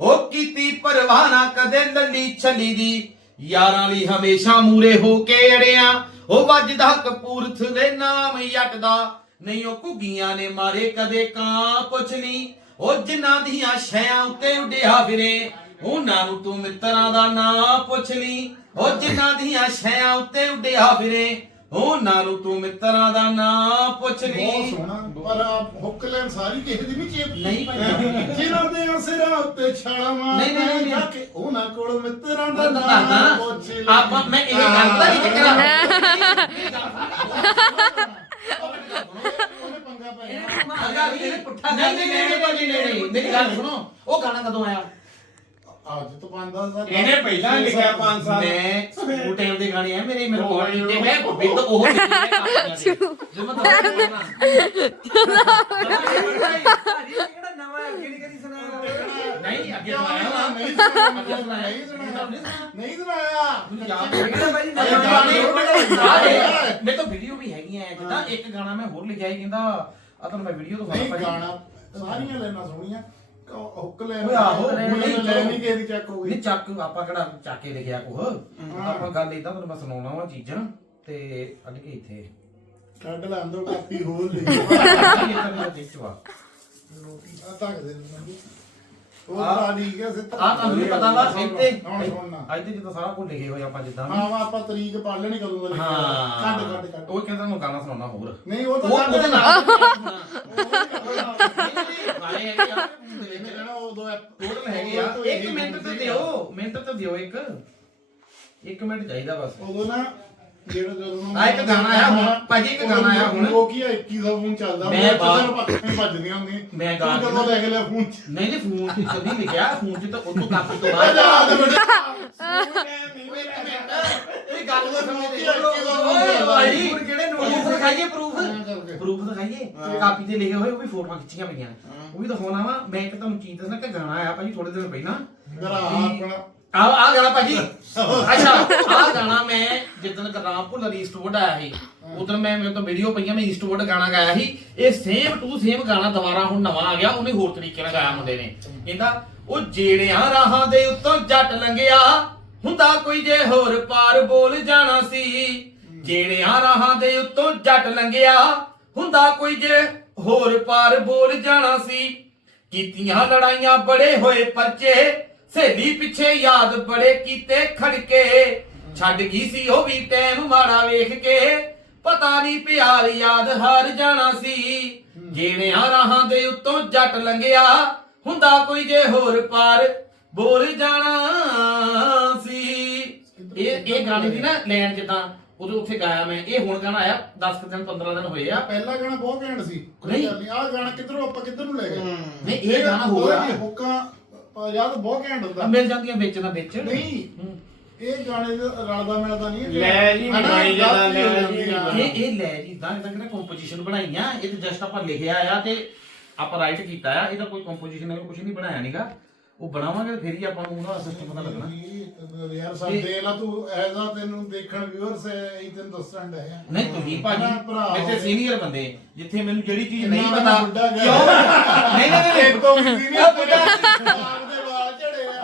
C: ਓ ਕੀਤੀ ਪਰਵਾਹ ਕਦੇ ਲੱਲੀ ਛੱਲੀ ਦੀ। ਯਾਰਾਂ ਲਈ ਹਮੇਸ਼ਾ ਮੂਰੇ ਹੋ ਕੇ ਅੜਿਆ। ਓ ਵੱਜਦਾ ਕਪੂਰਥਲੇ ਨਾਮ ਜੱਟ ਦਾ ਨਹੀਂ ਓ ਘੁੱਗੀਆਂ ਨੇ ਮਾਰੇ ਕਦੇ ਕਾਂ ਪੁੱਛ ਨਹੀਂ। ਓ ਜਿਨ੍ਹਾਂ ਦੀਆਂ ਛਿਆਂ ਉੱਤੇ ਉੱਡਿਆ ਫਿਰੇ, ਉਹਨਾਂ ਨੂੰ ਤੂੰ ਮਿੱਤਰਾਂ ਦਾ ਨਾਂ ਪੁੱਛ ਲਈ। ਓ ਜਿਨ੍ਹਾਂ ਦੀਆਂ ਛਿਆਂ ਉੱਤੇ ਉੱਡਿਆ ਫਿਰੇ ਉਹਨਾਂ ਨੂੰ ਤੂੰ ਮਿੱਤਰਾਂ ਦਾ ਨਾਂ ਪੁੱਛ
D: ਬਹੁਤ ਸੋਹਣਾ ਪਰ ਹੁੱਕ ਲੈਣ ਸਾਰੀ ਕਿਸੇ ਦੀ ਨਹੀਂ ਚੇਪ
C: ਨਹੀਂ। ਭਾਈ।
D: ਜਿਨ੍ਹਾਂ ਦੇ ਸਿਰਾਂ ਉੱਤੇ ਛਾਲਾ ਮਾਰਦੇ
C: ਨਹੀਂ, ਨਹੀਂ, ਨਹੀਂ।
D: ਜਾ ਕੇ ਉਹਨਾਂ ਕੋਲ ਮਿੱਤਰਾਂ ਦਾ
C: ਦੱਸਦਾ
D: ਪੁੱਛ ਲਈ
C: ਆਪਾਂ ਮੈਂ ਇਹ ਗੱਲ ਤਾਂ ਨਹੀਂ ਚੱਕਣਾ
D: ਉਹਨੇ ਪੰਗਾ ਪਾਇਆ।
C: ਅਗਾ ਵੀ ਇਹ ਪੁੱਠਾ ਨਹੀਂ ਨਹੀਂ ਨਹੀਂ ਨਹੀਂ ਨਹੀਂ ਨਹੀਂ ਮੇਰੀ ਗੱਲ ਸੁਣੋ। ਉਹ ਗਾਣਾ ਕਦੋਂ ਆਇਆ?
D: ਅੱਜ ਤੋਂ 5-10 ਸਾਲ
B: ਇਹਨੇ ਪਹਿਲਾਂ ਲਿਖਿਆ 5 ਸਾਲ।
C: ਮੈਂ ਸਕੂਲ ਟਾਈਮ ਦੇ ਗਾਣੇ ਆ ਮੇਰੇ ਮੇਰੇ ਕੋਲ ਤੇ ਮੈਂ ਬਿੰਦ ਉਹ ਜੇ ਮੈਂ ਦੱਸਣਾ
E: ਭਾਜੀ ਇਹ ਕਿਹੜਾ ਨਵਾਂ ਅੱਗੇ ਨਹੀਂ ਕਦੀ ਸੁਣਾਇਆ?
C: ਨਹੀਂ ਅੱਗੇ
D: ਕਿਉਂ
C: ਸੁਣਾਇਆ
D: ਨਹੀਂ
C: ਵਾ।
D: ਸੁਣਾਇਆ। ਨਹੀਂ ਸੁਣਾਇਆ। ਨਹੀਂ ਸੁਣਾਇਆ।
C: ਮੈਨੂੰ ਯਾਦ
E: ਇਹ ਕਿਹੜਾ ਭਾਜੀ
C: ਅਰੇ
E: ਨਵਾਂ
C: ਗਾਣੇ
D: ਗਾਣੇ
C: ਮੇਰੇ ਤੋਂ ਵੀਡੀਓ ਵੀ ਹੈਗੀਆਂ ਐ। ਜਿੱਦਾਂ ਇੱਕ ਗਾਣਾ ਮੈਂ ਹੋਰ ਲਿਖਿਆ ਸੀ ਕਹਿੰਦਾ ਆ ਤੁਹਾਨੂੰ ਮੈਂ ਵੀਡੀਓ
D: ਨਹੀਂ
C: ਦਿਖਾਉਣਾ
D: ਗਾਣਾ ਸਾਰੀਆਂ ਲੈਣਾ ਸੋਹਣੀਆਂ। ਹੁੱਕ ਲੈ
C: ਓਏ ਆਹੋ,
D: ਲੈ
C: ਨਹੀਂ
D: ਨਹੀਂ ਕਿਸੇ ਦੀ ਚੱਕ ਹੋ ਗਈ।
C: ਨਹੀਂ ਚੱਕ ਆਪਾਂ ਕਿਹੜਾ ਚੱਕ ਕੇ ਲਿਖਿਆ ਕੋਹ ਆਪਾਂ ਗੱਲ ਇਦਾਂ ਤੁਹਾਨੂੰ ਮੈਂ ਸੁਣਾਉਣਾ ਵਾ ਚੀਜ਼ਾਂ ਤੇ ਅੱਡ ਕੇ ਇੱਥੇ।
D: ਕੱਢ ਲਾ ਅੰਦਰੋਂ ਕਾਪੀ ਖੋਲ ਲਈ
C: ਆ
D: ਆ ਤੱਕ ਦੇ ਮੈਨੂੰ ਉਹ ਤਾਂ ਠੀਕ ਹੈ ਸਿੱਧਾ
C: ਤੁਹਾਨੂੰ ਵੀ ਪਤਾ ਵਾ ਇੱਥੇ
D: ਹੁਣ ਸੁਣਨਾ।
C: ਤੇ ਜਦੋਂ ਸਾਰਾ ਕੁਝ ਲਿਖੇ ਹੋਏ ਆਪਾਂ ਜਿੱਦਾਂ ਵੀ।
D: ਹਾਂ ਵਾ ਆਪਾਂ ਤਰੀਕ ਪੜ ਲੈਣੀ ਕਦੋਂ ਦਾ
C: ਹਾਂ।
D: ਕੱਢ ਕੱਢ ਕੱਢ।
C: ਉਹ ਕਹਿੰਦਾ ਮੈਂ ਗਾਣਾ ਸੁਣਾਉਣਾ ਹੋਰ।
D: ਨਹੀਂ ਉਹ ਤਾਂ
C: ਉਹ
D: ਕੱਢ
C: ਉਹਦੇ
D: ਨਾਲ।
C: ਗਾਣੇ ਹੈਗੇ ਆ
D: ਇਹਨੇ ਕਹਿਣਾ ਉਦੋਂ ਐਪ-
C: ਟੋਟਲ ਹੈਗੇ ਆ। ਇੱਕ ਮਿੰਟ ਤੇ ਦਿਓ ਮਿੰਟ ਤੇ ਦਿਓ ਇੱਕ। ਇੱਕ ਮਿੰਟ ਚਾਹੀਦਾ ਬਸ।
D: ਉਦੋਂ ਨਾ ਜਿਹੜਾ ਜਦੋਂ
C: ਆ ਇੱਕ ਗਾਣਾ ਆਇਆ ਹੁਣ, ਭਾਜੀ ਇੱਕ ਗਾਣਾ ਆਇਆ ਹੁਣ।
D: ਉਹ ਕੀ ਆ 21 ਦਾ ਫੋਨ ਚੱਲਦਾ
C: ਮੈਂ
D: ਮੈਂ
C: ਬਾਹਰ-
D: ਬਾਹਰ ਪੱਖੇ ਭੱਜਦੀਆਂ ਹੁੰਦੀਆਂ
C: ਮੈਂ ਗਾ
D: ਤੂੰ
C: ਕੇ
D: ਕਦੋਂ ਦੇਖ ਲਿਆ ਫੋਨ ਚ?
C: ਨਹੀਂ ਨਹੀਂ ਫੋਨ ਤੇ ਕਦੀ ਲਿਖਿਆ ਫੋਨ ਤੇ ਤਾਂ ਉਤੋਂ ਕਾਪੀ ਤੋਂ
D: ਆ
C: ਬਾਅਦ
D: ਜਾ ਆ ਜਾ ਬੇਟਾ
C: ਇਹ ਗੱਲ ਦਾ ਸਮਝ
D: ਕੀ ਆ, ਕੀ ਦਾ ਫੋਨ
C: ਓਏ
D: ਚੱਲਦਾ?
C: ਭਾਈ ਕਿਹੜੇ ਪ੍ਰੂਫ ਦਿਖਾਈਏ ਪ੍ਰੂਫ
D: ਐਂ ਕਰਕੇ।
C: ਪ੍ਰੂਫ ਦਿਖਾਈਏ? ਕਾਪੀ ਤੇ ਲਿਖੇ ਹੋਏ ਉਹ ਵੀ ਫੋਟੋਆਂ ਖਿੱਚੀਆਂ ਪਈਆਂ ਉਹ ਵੀ ਦਿਖਾਉਣਾ ਵਾ। ਮੈਂ ਇੱਕ ਤੁਹਾਨੂੰ ਚੀਜ਼ ਦੱਸਣਾ ਕਿ ਗਾਣਾ ਆਇਆ ਭਾਜੀ ਥੋੜੇ ਦਿਨ ਪਹਿਲਾਂ।
D: ਮੇਰਾ ਆਪਣਾ।
C: ਆ ਆ ਗਾਣਾ ਭਾਜੀ। ਅੱਛਾ ਆ ਗਾਣਾ ਮੈਂ ਜਿੱਦਣ ਗਰਾਮਪੁਰ ਰੀਸਟੋਰਡ ਆਇਆ ਸੀ ਉਦੋਂ ਮੈਂ ਮੇਰੇ ਤੋਂ ਵੀਡੀਓ ਪਈਆਂ ਮੈਂ ਰੀਸਟੋਰਡ ਗਾਣਾ ਗਾਇਆ ਸੀ। ਇਹ ਸੇਮ ਟੂ ਸੇਮ ਗਾਣਾ ਦੁਬਾਰਾ ਹੁਣ ਨਵਾਂ ਆ ਗਿਆ ਉਹਨੇ ਹੋਰ ਤਰੀਕੇ ਨਾਲ ਗਾਇਆ ਮੁੰਡੇ ਨੇ। ਕਹਿੰਦਾ ਉਹ ਜਿਹੜਿਆਂ ਰਾਹਾਂ ਦੇ ਉੱਤੋਂ ਜੱਟ ਲੰਘਿਆ ਹੁੰਦਾ ਕੋਈ ਜੇ ਹੋਰ ਪਾਰ ਬੋਲ ਜਾਣਾ ਸੀ। ਜਿਹੜਿਆਂ ਰਾਹਾਂ ਦੇ ਉੱਤੋਂ ਜੱਟ ਲੰਘਿਆ ਹੁੰਦਾ ਕੋਈ ਜੇ ਹੋਰ ਪਾਰ ਬੋਲ ਜਾਣਾ ਸੀ। ਕੀਤੀਆਂ ਲੜਾਈਆਂ ਬੜੇ ਹੋਏ ਪਰਚੇ ਸਹੇਲੀ ਪਿੱਛੇ ਯਾਦ ਬੜੇ ਕੀਤੇ ਖੜਕੇ। ਛੱਡ ਗਈ ਸੀ ਉਹ ਵੀ ਟਾਈਮ ਮਾੜਾ ਵੇਖ ਕੇ। ਪਤਾ ਨਹੀਂ ਪਿਆਰ ਯਾਦ ਹਾਰ ਜਾਣਾ ਸੀ। ਜਿਹੜਿਆਂ ਰਾਹਾਂ ਦੇ ਉੱਤੋਂ ਜੱਟ ਲੰਘਿਆ। ਹੁੰਦਾ ਕੋਈ ਜੇ ਹੋਰ ਪਾਰ ਬੋਲ ਜਾਣਾ ਸੀ। ਇਹ ਇਹ ਗਾਣੇ ਦੀ ਨਾ ਲੈਣ ਜਿੱਦਾਂ ਉਦੋਂ ਉੱਥੇ ਗਾਇਆ ਮੈਂ। ਇਹ ਹੁਣ ਗਾਣਾ ਆਇਆ 10 ਕੁ ਦਿਨ 15 ਦਿਨ ਹੋਏ ਆ।
D: ਪਹਿਲਾ ਗਾਣਾ ਬਹੁਤ ਘੈਂਟ ਸੀ।
C: ਨਹੀਂ।
D: ਆਹ ਗਾਣਾ ਕਿੱਧਰੋਂ ਆਪਾਂ ਕਿੱਧਰ ਨੂੰ ਲੈ ਗਏ?
C: ਨਹੀਂ ਇਹ ਗਾਣਾ ਹੋਰ ਆ।
D: ਹੁੱਕਾਂ ਯਾਦ ਬਹੁਤ ਘੈਂਟ ਹੁੰਦਾ
C: ਮਿਲ ਜਾਂਦੀਆਂ ਵਿੱਚ ਨਾ ਵਿੱਚ
D: ਨਹੀਂ
C: ਹੂੰ।
D: ਇਹ ਗਾਣੇ ਦਾ ਰਲਦਾ ਮਿਲਦਾ ਨਹੀਂ ਹੈ
B: ਲੈ ਜੀ,
D: ਹਨਾ,
B: ਬਣਾਈ ਜਾਂਦਾ,
D: ਗਲਤੀ ਹੋ
B: ਲੈ
D: ਜਾਂਦੀ
B: ਜੀ।
D: ਆ।
C: ਇਹ ਇਹ ਲੈ ਜੀ ਤਾਂ ਕਿਹੜਾ ਕੰਪੋਜੀਸ਼ਨ ਬਣਾਈ ਆ ਇਹ ਤਾਂ ਜਸਟ ਆਪਾਂ ਲਿਖਿਆ ਆ ਤੇ ਆਪਾਂ ਰਾਈਟ ਕੀਤਾ ਆ ਇਹਦਾ ਕੋਈ ਕੰਪੋਜੀਸ਼ਨ ਕੁਝ ਨਹੀਂ ਬਣਾਇਆ ਨਹੀਂਗਾ ਉਹ ਬਣਾਵਾਂਗੇ ਫਿਰ ਹੀ ਆਪਾਂ ਨੂੰ ਉਹਦਾ ਸਿਸਟਮ ਪਤਾ ਲੱਗਣਾ।
D: ਯਾਰ ਸਭ ਦੇ ਲਾ ਤੂੰ ਐਜ਼ਾ ਤੈਨੂੰ ਦੇਖਣ ਵਿਊਅਰਸ ਇਹ ਤੈਨੂੰ ਦੱਸਣ ਡਿਆ
C: ਨਹੀਂ ਤੁਸੀਂ ਭਾਜੀ ਮੇਰੇ ਸੀਨੀਅਰ ਬੰਦੇ ਜਿੱਥੇ ਮੈਨੂੰ ਜਿਹੜੀ ਚੀਜ਼ ਨਹੀਂ ਪਤਾ। ਕਿਉਂ? ਨਹੀਂ ਨਹੀਂ ਨਹੀਂ
D: ਇੱਕ ਤੋਂ ਵੀ ਨਹੀਂ ਆਪਣੇ ਆਪ ਦੇ ਵਾਲ ਝੜੇ ਆ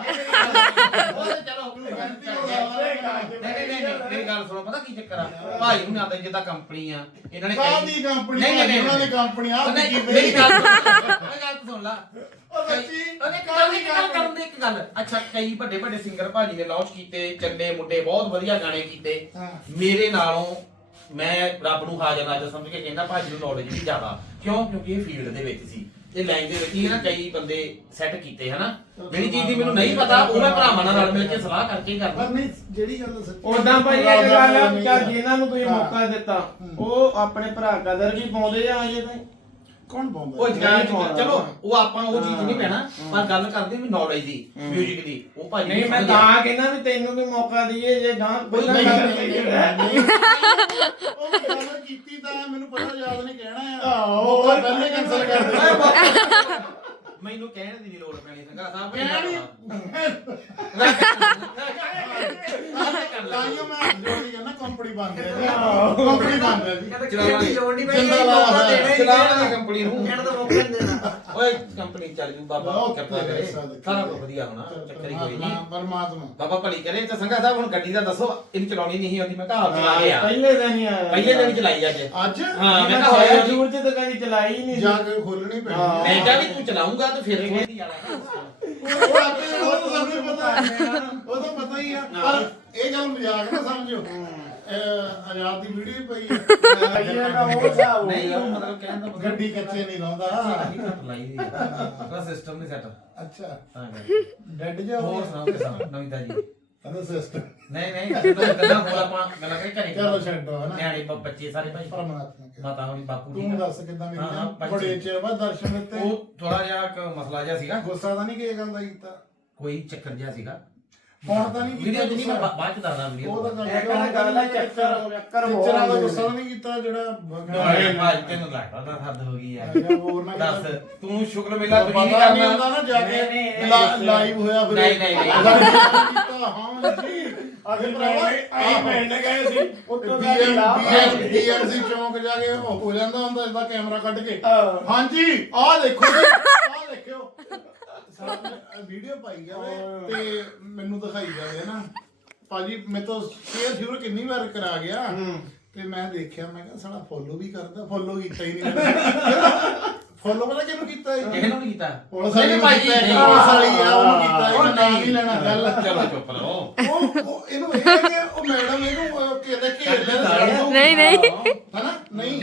C: ਉਹ ਤੇ ਚਲੋ
D: ਗਲਤੀ ਹੋ ਗਈ।
C: ਨਹੀਂ ਨਹੀਂ ਨਹੀਂ ਮੇਰੀ ਗੱਲ ਸੁਣੋ ਪਤਾ ਕੀ ਚੱਕਰ ਆ? ਭਾਈ ਹੁਣ ਆਂਦੇ ਜਿੱਦਾਂ ਕੰਪਨੀ ਆ ਇਹਨਾਂ ਨੇ
D: ਕਾਹਦੀ company
C: ਨਹੀਂ ਨਹੀਂ
D: ਉਹਨਾਂ ਦੀ company ਆ,
C: ਉਹ ਨਹੀਂ,
D: ਕੀ
C: ਮੇਰੀ ਗੱਲ ਸੁਣ ਮੇਰੀ ਗੱਲ ਸੁਣ ਲਾ।
D: ਉਹ ਸੱਚੀ
C: ਉਹਨੇ ਇੱਕ ਗੱਲ ਕਰਨ ਦੇ ਇੱਕ ਗੱਲ। ਅੱਛਾ ਕਈ ਵੱਡੇ ਵੱਡੇ ਸਿੰਗਰ ਭਾਜੀ ਨੇ ਲਾਂਚ ਕੀਤੇ ਚੰਡੇ ਮੁੰਡੇ ਬਹੁਤ ਵਧੀਆ ਗਾਣੇ ਕੀਤੇ।
D: ਹਾਂ।
C: ਮੇਰੇ ਨਾਲੋਂ ਮੈਂ ਰੱਬ ਨੂੰ ਹਾਜ਼ਰ ਨਾਜ਼ਰ ਸਮਝ ਕੇ ਕਹਿੰਦਾ ਭਾਜੀ ਨੂੰ ਨੌਲੇਜ ਵੀ ਜ਼ਿਆਦਾ। ਕਿਉਂ? ਕਿਉਂਕਿ ਇਹ ਫੀਲਡ ਦੇ ਵਿੱਚ ਸੀ। ਇਹ ਲਾਈਨ ਦੇ ਵਿੱਚ ਹੀ ਨਾ ਕਈ ਬੰਦੇ ਸੈੱਟ ਕੀਤੇ ਹਨਾ? ਜਿਹੜੀ ਚੀਜ਼ ਦੀ ਮੈਨੂੰ ਨਹੀਂ ਪਤਾ ਉਹ ਮੈਂ ਭਰਾਵਾਂ ਨਾਲ ਰਲ ਮਿਲ ਕੇ ਸਲਾਹ ਕਰਕੇ ਹੀ
D: ਪਰ
C: ਕਰਦਾ
D: ਨਹੀਂ ਜਿਹੜੀ ਗੱਲ ਸੱਚੀ
B: ਉਦਾਂ ਭਾਈ ਇੱਕ ਗੱਲ ਆ ਕਿ ਜਿਨ੍ਹਾਂ ਨੂੰ ਤੁਸੀਂ। ਮੌਕਾ ਦਿੱਤਾ ਉਹ ਆਪਣੇ ਭਰਾ ਕਦਰ ਵੀ ਪਾਉਂਦੇ ਆ ਅਜੇ ਤਾਈਂ?
D: ਕੌਣ ਪਾਉਂਦਾ
C: ਉਹ ਜਾਣ। ਚਲੋ ਉਹ ਆਪਾਂ ਉਹ ਚੀਜ਼ ਨਹੀਂ ਪੈਣਾ ਪਰ ਗੱਲ ਕਰਦੇ ਵੀ ਨੌਲੇਜ ਦੀ 뮤직 ਦੀ ਉਹ ਭਾਜੀ
B: ਨਹੀਂ ਮੈਂ। ਤਾਂ ਕਹਿੰਦਾ ਵੀ ਤੈਨੂੰ ਵੀ ਮੌਕਾ ਦਈਏ ਜੇ ਗਾਂ ਪਹਿਲਾਂ
D: ਨਹੀਂ,
B: ਗੱਲ।
D: ਉਹ ਗੱਲ ਕੀਤੀ ਤਾਂ ਮੈਨੂੰ ਪਤਾ ਯਾਦ ਨਹੀਂ ਕਹਿਣਾ ਆ ਮੌਕਾ ਪਹਿਲੇ ਕੈਨਸਲ ਕਰ ਦੇ
C: ਮੈਨੂੰ ਕਹਿਣ ਦੀ ਨਹੀਂ ਲੋੜ ਪੈਣੀ ਸੰਗਾ ਸਾਹਿਬ
D: ਕਹਿਣੀ- ਤਾਈਓ ਮੈਂ ਜੋੜੀ ਕਹਿੰਦਾ ਕੰਪਨੀ ਬੰਦ ਹੈ ਕੰਪਨੀ ਬੰਦ ਹੈ ਜੀ।
E: ਹੀ
C: ਚਲਾਵਾਂਗੇ ਕੰਪਨੀ ਨੂੰ।
E: ਕਹਿਣ ਦਾ ਮੌਕਾ ਨਹੀਂ ਦੇਣਾ।
C: ਓਏ ਕੰਪਨੀ ਚੱਲ ਜੂ ਬਾਬਾ ਕਿਰਪਾ ਕਰੇ। ਸਾਰਾ ਕੁਝ ਵਧੀਆ ਹੋਣਾ ਚੱਕਰ ਹੀ ਕੋਈ ਨਹੀਂ
D: ਪਰਮਾਤਮਾ
C: ਬਾਬਾ ਭਲੀ ਕਰੇ ਤੇ ਸੰਗਾ ਸਾਹਿਬ ਹੁਣ ਗੱਡੀ ਦਾ ਦੱਸੋ ਇਹਨੂੰ ਚਲਾਉਣੀ ਨਹੀਂ ਆਉਂਦੀ ਮੈਂ ਘਰ ਚਲਾ ਗਿਆ
B: ਪਹਿਲੇ ਦਿਨ ਹੀ ਆਇਆ
C: ਪਹਿਲੇ ਦਿਨ ਚਲਾਈ ਅੱਜ।
D: ਅੱਜ?
C: ਹਾਂ ਮੈਂ ਕਿਹਾ ਹੋਇਆ ਜੀ।
B: ਜੂਰ ਚ ਤਾਂ ਕਦੀ ਚਲਾਈ ਹੀ ਨਹੀਂ
D: ਜਾ ਕੇ ਖੋਲਣੀ ਪੈਣੀ।
C: ਮੈਂ ਕਿਹਾ ਵੀ ਤੂੰ ਚਲਾਉਂਗਾ ਤੇ ਫਿਰ ਕੋਈ ਵਾਲਾ
D: ਉਹ ਆਪੇ ਉਹ ਤਾਂ ਸਭ ਨੂੰ ਪਤਾ ਹੈ ਉਹ ਤਾਂ ਪਤਾ ਹੀ ਆ। ਪਰ ਇਹ ਗੱਲ ਮਜ਼ਾਕ ਨਾ ਸਮਝਿਓ। ਆਜ਼ਾਦ ਦੀ ਵੀਡੀਓ ਪਈ ਹੈ।
B: ਇਹ ਤਾਂ ਉਹ ਹਿਸਾਬ ਹੋ
C: ਨਹੀਂ
B: ਗਿਆ।
C: ਉਹ ਮਤਲਬ ਕਹਿਣ ਦਾ ਮਤਲਬ
D: ਗੱਡੀ ਕੱਚੇ ਨਹੀਂ ਲਾਉਂਦਾ।
C: ਲਾਈ ਦੀ ਆਪਣਾ ਸਿਸਟਮ ਨਹੀਂ ਸੈੱਟ
D: ਅੱਛਾ।
C: ਤਾਂ ਕਰਕੇ
D: ਡੈਡ ਜਾ
C: ਹੋਰ ਸੁਣਾਓ ਕਿਸਾਂ ਨਵੀਂ ਜੀ।
D: ਕਹਿੰਦਾ ਸਿਸਟਮ
C: ਨਹੀਂ ਨਹੀਂ ਜਦੋਂ ਗੱਲਾਂ ਹੋਰ ਆਪਾਂ ਗੱਲਾਂ ਕਰੀ ਘਰੇ
D: ਚਲੋ ਛੱਡੋ ਹਨਾ
C: ਨਿਆਣੇ ਬ- ਬੱਚੇ ਸਾਰੇ ਭਾਈ।
D: ਪਰਮਾਤਮਾ ਕਿਰਪਾ।
C: ਮਾਤਾ ਹੋਣੀ ਬਾਪੂ
D: ਤੂੰ
C: ਜੀ
D: ਦੱਸ ਕਿੱਦਾਂ
C: ਹਾਂ, ਹਾਂ,
D: ਮਿਲਿਆ
C: ਭਾਈ
D: ਬੜੇ
C: ਜੀ।
D: ਚਿਰ ਬਾਅਦ ਦਰਸ਼ਨ ਦਿੱਤੇ।
C: ਉਹ ਥੋੜਾ ਜਿਹਾ ਇੱਕ ਮਸਲਾ ਜਿਹਾ ਸੀਗਾ।
D: ਗੁੱਸਾ ਤਾਂ ਨਹੀਂ ਕੀ ਗੱਲ ਦਾ ਕੀਤਾ?
C: ਕੋਈ ਚੱਕਰ ਜਿਹਾ ਸੀਗਾ।
D: ਹੁਣ ਤਾਂ ਨਹੀਂ
C: ਵੀਡੀਓ
D: ਕੀਤਾ
C: ਚ ਨਹੀਂ ਮੈਂ
D: ਗੁੱਸਾ।
C: ਬਾ- ਬਾਅਦ ਚ ਦੱਸਦਾ ਵੀਡੀਓ।
D: ਉਹ ਤਾਂ
B: ਇਹ ਕਹਿੰਦਾ ਗੱਲ ਆ ਚੱਕਰ ਹੋ ਗਿਆ ਕਰ
D: ਟੀਚਰਾਂ ਦਾ ਗੁੱਸਾ ਤਾਂ ਨਹੀਂ ਕੀਤਾ ਜਿਹੜਾ
C: ਓਏ ਭਾਈ ਤੈਨੂੰ ਲੱਗਦਾ ਤਾਂ ਹੱਦ ਹੋ ਗਈ ਯਾਰ
D: ਜਾਂ ਹੋਰ ਨਾ
C: ਦੱਸ
D: ਕੀਤਾ।
C: ਤੂੰ ਸ਼ੁਕਰ ਮੇਲਾ
D: ਪਤਾ
C: ਤੁਸੀਂ
D: ਨਹੀਂ
C: ਨਹੀਂ
D: ਹੁੰਦਾ ਨਾ ਜਾ
C: ਨਹੀਂ, ਨਹੀਂ,
D: ਕੇ
C: ਨਹੀਂ,
D: ਲਾ- ਲਾਈਵ ਹੋਇਆ ਫਿਰ।
C: ਨਹੀਂ, ਨਹੀਂ, ਨਹੀਂ।
D: ਕੀਤਾ ਹਾਂ ਜੀ।
B: ਅਸੀਂ
D: ਭਰਾਵਾ,
B: ਆਈ ਮਿਲਣ ਗਏ ਸੀ। ਉੱਤੋਂ ਦਾ
D: BM
B: ਲਾ
D: BMC ਚੌਂਕ ਜਾ ਕੇ ਉਹ ਹੋ ਜਾਂਦਾ ਹੁੰਦਾ ਇਸਦਾ ਕੈਮਰਾ ਕੱਢ ਕੇ।
B: ਹਾਂ।
D: ਹਾਂਜੀ ਆਹ ਦੇਖੋ ਜੀ ਆਹ ਦੇਖਿਓ। ਵੀਡੀਓ ਪਾਈ ਜਾਵੇ ਤੇ ਮੈਨੂੰ ਦਿਖਾਈ ਜਾਵੇ ਨਾ ਭਾਜੀ ਮੈਂ ਤਾਂ ਸ਼ੇਅਰ ਸ਼ੁਰੂ ਕਿੰਨੀ ਵਾਰ ਕਰਾ ਗਿਆ। ਤੇ ਮੈਂ ਦੇਖਿਆ ਮੈਂ ਕਿਹਾ ਸਾਲਾ ਫੋਲੋ ਵੀ ਕਰਦਾ ਫੋਲੋ ਕੀਤਾ ਹੀ ਨਹੀਂ ਫੋਲੋ ਪਤਾ ਕਿਹਨੂੰ ਕੀਤਾ ਇਹ
C: ਕਿਸੇ ਨੂੰ ਨਹੀਂ ਕੀਤਾ?
D: ਪੁਲਿਸ ਵਾਲੀ
C: ਭਾਈ,
D: ਕੀਤਾ
C: ਨਹੀਂ।
D: ਪੁਲਿਸ ਵਾਲੀ ਆ ਉਹਨੂੰ ਕੀਤਾ ਇਹ ਨਾਮ ਨਹੀਂ। ਲੈਣਾ ਗੱਲ।
C: ਚਲੋ ਚੁੱਪ ਰਹੋ।
D: ਉਹ ਉਹ ਇਹਨੂੰ ਇਹ ਹੈ ਕਿ ਉਹ ਮੈਡਮ ਇਹਨੂੰ ਕਿਤੇ ਘੇਰਦੇ।
A: ਨਹੀਂ, ਨਹੀਂ।
D: ਹਨਾ ਨਹੀਂ।